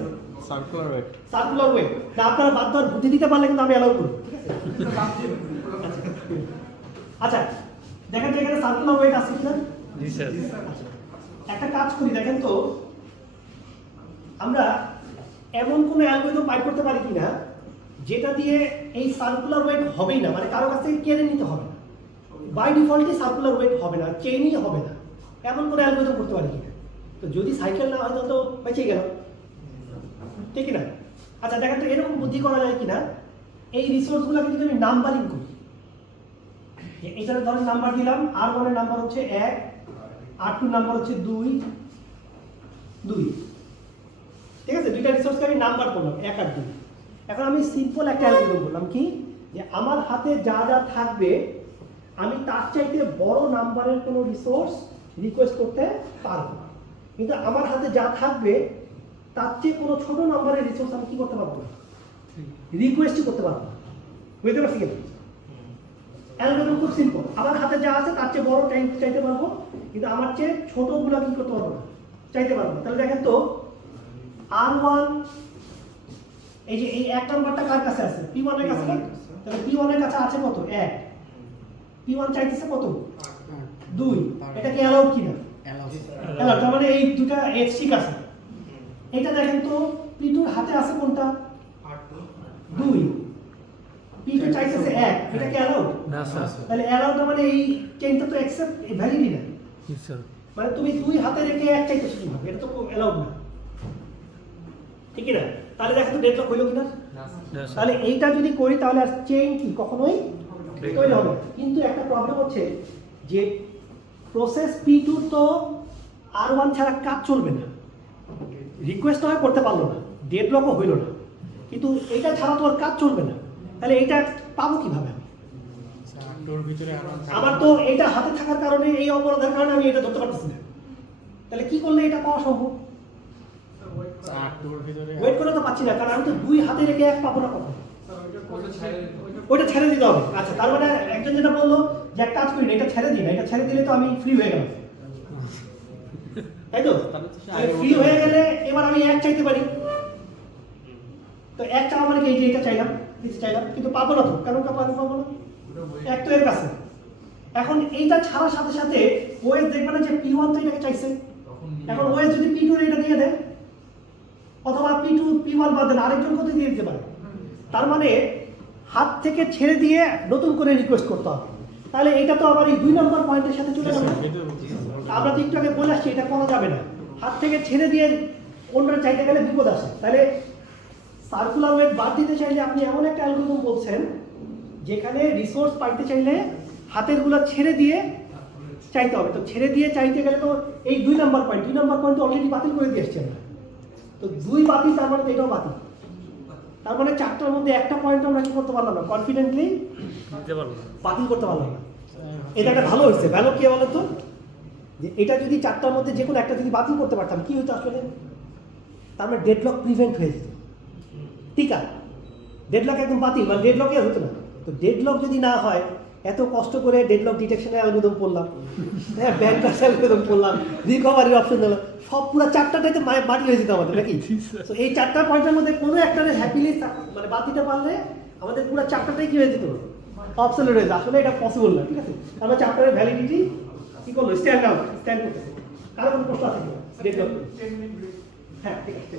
Circular wait. Circular way. না, আপনারা বাদ দেওয়ার বুদ্ধি দিতে পারলে কিন্তু আমি অ্যালাউ করব, ঠিক আছে? আচ্ছা, দেখেন তো এখানে সার্কুলার ওয়েট আছে কিনা। জি স্যার। একটা কাজ করি, দেখেন তো আমরা এমন কোনো অ্যালগরিদম বাইর করতে পারি কিনা যেটা দিয়ে এই সার্কুলার ওয়েট হবেই না, মানে কারো কাছ থেকে কেড়ে নিতে হবে না, বাই ডিফল্টই সার্কুলার ওয়েট হবে না, চেইনই হবে না, এমন কোনো অ্যালগরিদম করতে পারি কিনা। তো যদি সাইকেল না হয় তো বেঁচে গেল, ঠিক না? আচ্ছা, দেখেন তো এরকম বুদ্ধি করা যায় কিনা, এই রিসোর্সগুলোকে যদি আমি নাম্বারিং করি, এটার ধরেন নাম্বার দিলাম, R1 এর নাম্বার হচ্ছে 1, R2 নাম্বার হচ্ছে 2, ঠিক আছে? দুইটা রিসোর্সকে আমি নাম্বার করলাম 1 আর 2। এখন আমি সিম্পল একটা অ্যালগরিদম বললাম কি, যে আমার হাতে যা যা থাকবে আমি তার চাইতে বড় নাম্বারের কোনো রিসোর্স রিকোয়েস্ট করতে পারবো, কিন্তু আমার হাতে যা থাকবে তার চেয়ে কোনো ছোট নাম্বারের রিসোর্স আমি কি করতে পারবো না, রিকোয়েস্টই করতে পারবো না। বুঝতে পারছি কেন? অ্যালগরিদম খুব সিম্পল, আমার হাতে যা আছে তার চেয়ে বড় চাইতে পারবো, কিন্তু আমার চেয়ে ছোটগুলো কি করতে পারবো না, চাইতে পারবো না। তাহলে দেখেন তো R1, এই যে এই 1 নাম্বারটা কার কাছে আছে? P1 এর কাছে না? তাহলে P1 এর কাছে আছে কত? 1। P1 চাইতেছে কত? 2। এটা কি অ্যালাউড কিনা? অ্যালাউড। তার মানে এই দুটো এক্স ঠিক আছে। এটা দেখেন তো P2 এর হাতে আছে কোনটা? 2। P2 চাইতেছে 1, এটা কি অ্যালাউড? না স্যার। তাহলে অ্যালাউড মানে এই চেইনটা তো অ্যাকসেপ্ট ভ্যালিডই না, জি স্যার। মানে তুমি 2 হাতে রেখে 1 চাইতেছো কিভাবে? এটা তো অ্যালাউড না, ঠিক না? তাহলে দেখো তো ডেডলক হইলো কিনা। না স্যার। তাহলে এইটা যদি করি তাহলে আর চেইন কি কখনোই তৈরি হবে না। কিন্তু একটা প্রবলেম হচ্ছে যে প্রসেস P2 তো R1 ছাড়া কাজ চলবে না, রিকোয়েস্ট হয় করতে পারলো না, ডেডলকও হইলো না, কিন্তু এইটা ছাড়া তো আর কাজ চলবে না। তাহলে এইটা পাবো কিভাবে আমি? আমার তো এইটা হাতে থাকার কারণে, এই অপরাধের কারণে আমি এটা ধরতে পারতেছি না। তাহলে কি করলে এটা পাওয়া সম্ভব? ওয়েট করে তো পাচ্ছি না, কারণ আমি তো 2 হাতে রেখে 1 পাবো না কখন, ওইটা ছেড়ে দিতে হবে। আচ্ছা, তার মানে একজন যেটা বললো যে এক কাজ করি না, এটা ছেড়ে দিই না, এটা ছেড়ে দিলে তো আমি ফ্রি হয়ে গেলাম, তাই তো? ফ্রি হয়ে গেলে এবার আমি 1 চাইতে পারি, তো 1 চাওয়া মানে কি, এই যে এটা চাইলাম, কিছু চাইলাম, কিন্তু পাবো না তো, কেন পাবো না? 1 তো এর কাছে। এখন এইটা ছাড়ার সাথে সাথে ওএস দেখবে না যে P1 তো এটাকে চাইছে, এখন ওএস যদি P2 এর এটা দিয়ে দেয়, অথবা P1 বাদ দেন আরেকজন কত দিয়ে দিতে পারে, তার মানে হাত থেকে ছেড়ে দিয়ে নতুন করে রিকোয়েস্ট করতে হবে। তাহলে এটা তো আবার এই 2 নম্বর পয়েন্টের সাথে চলে যাবে। আমরা তো একটু আগে বলে আসছি এটা করা যাবে না, হাত থেকে ছেড়ে দিয়ে অন্যরা চাইতে গেলে বিপদ আসে। তাহলে সার্কুলার ওয়েট বাদ দিতে চাইলে আপনি এমন একটা অ্যালগরিদম বলছেন যেখানে রিসোর্স পাইতে চাইলে হাতেরগুলো ছেড়ে দিয়ে চাইতে হবে। তো ছেড়ে দিয়ে চাইতে গেলে তো এই 2 নম্বর পয়েন্ট অলরেডি বাতিল করে দিয়ে এসছি আমরা, তো 2 বাতিল, তার মানে এটাও বাতিল। তার মানে 4টার মধ্যে একটা পয়েন্ট আমরা কি করতে পারলাম না, কনফিডেন্টলি বাতিল করতে পারলাম না। এটা একটা ভালো হয়েছে, ভালো কি বলো তো, যে এটা যদি 4টার মধ্যে যে কোনো একটা যদি বাতিল করতে পারতাম কি হতো আসলে, তার মানে ডেডলক প্রিভেন্ট হয়ে যেত। টিকা ডেডলক একদম বাতিল, মানে ডেডলকে হতো না। তো ডেডলক যদি না হয়, এত কষ্ট করে ডেডলক ডিটেকশনের অ্যালগরিদম পড়লাম, হ্যাঁ ব্যাংকার্স অ্যালগরিদম পড়লাম, রিকভারির অপশন দিলাম, সব পুরো চারটাটাই তো মাটি হয়ে যেত আমাদের নাকি। তো এই চারটা পয়েন্টের মধ্যে কোনো একটারে হ্যাপিলি মানে বাদ দিতে পারলে আমাদের পুরো চারটাটাই কি হয়ে যেত, অবসলিউট হয়ে যেত। আসলে এটা পসিবল না, ঠিক আছে। আমরা চারটারের ভ্যালিডিটি কি করলো, স্ট্যান্ড করতেছে। কারো কোনো প্রশ্ন আছে কিনা ডেডলক? 10 minute break. হ্যাঁ ঠিক আছে।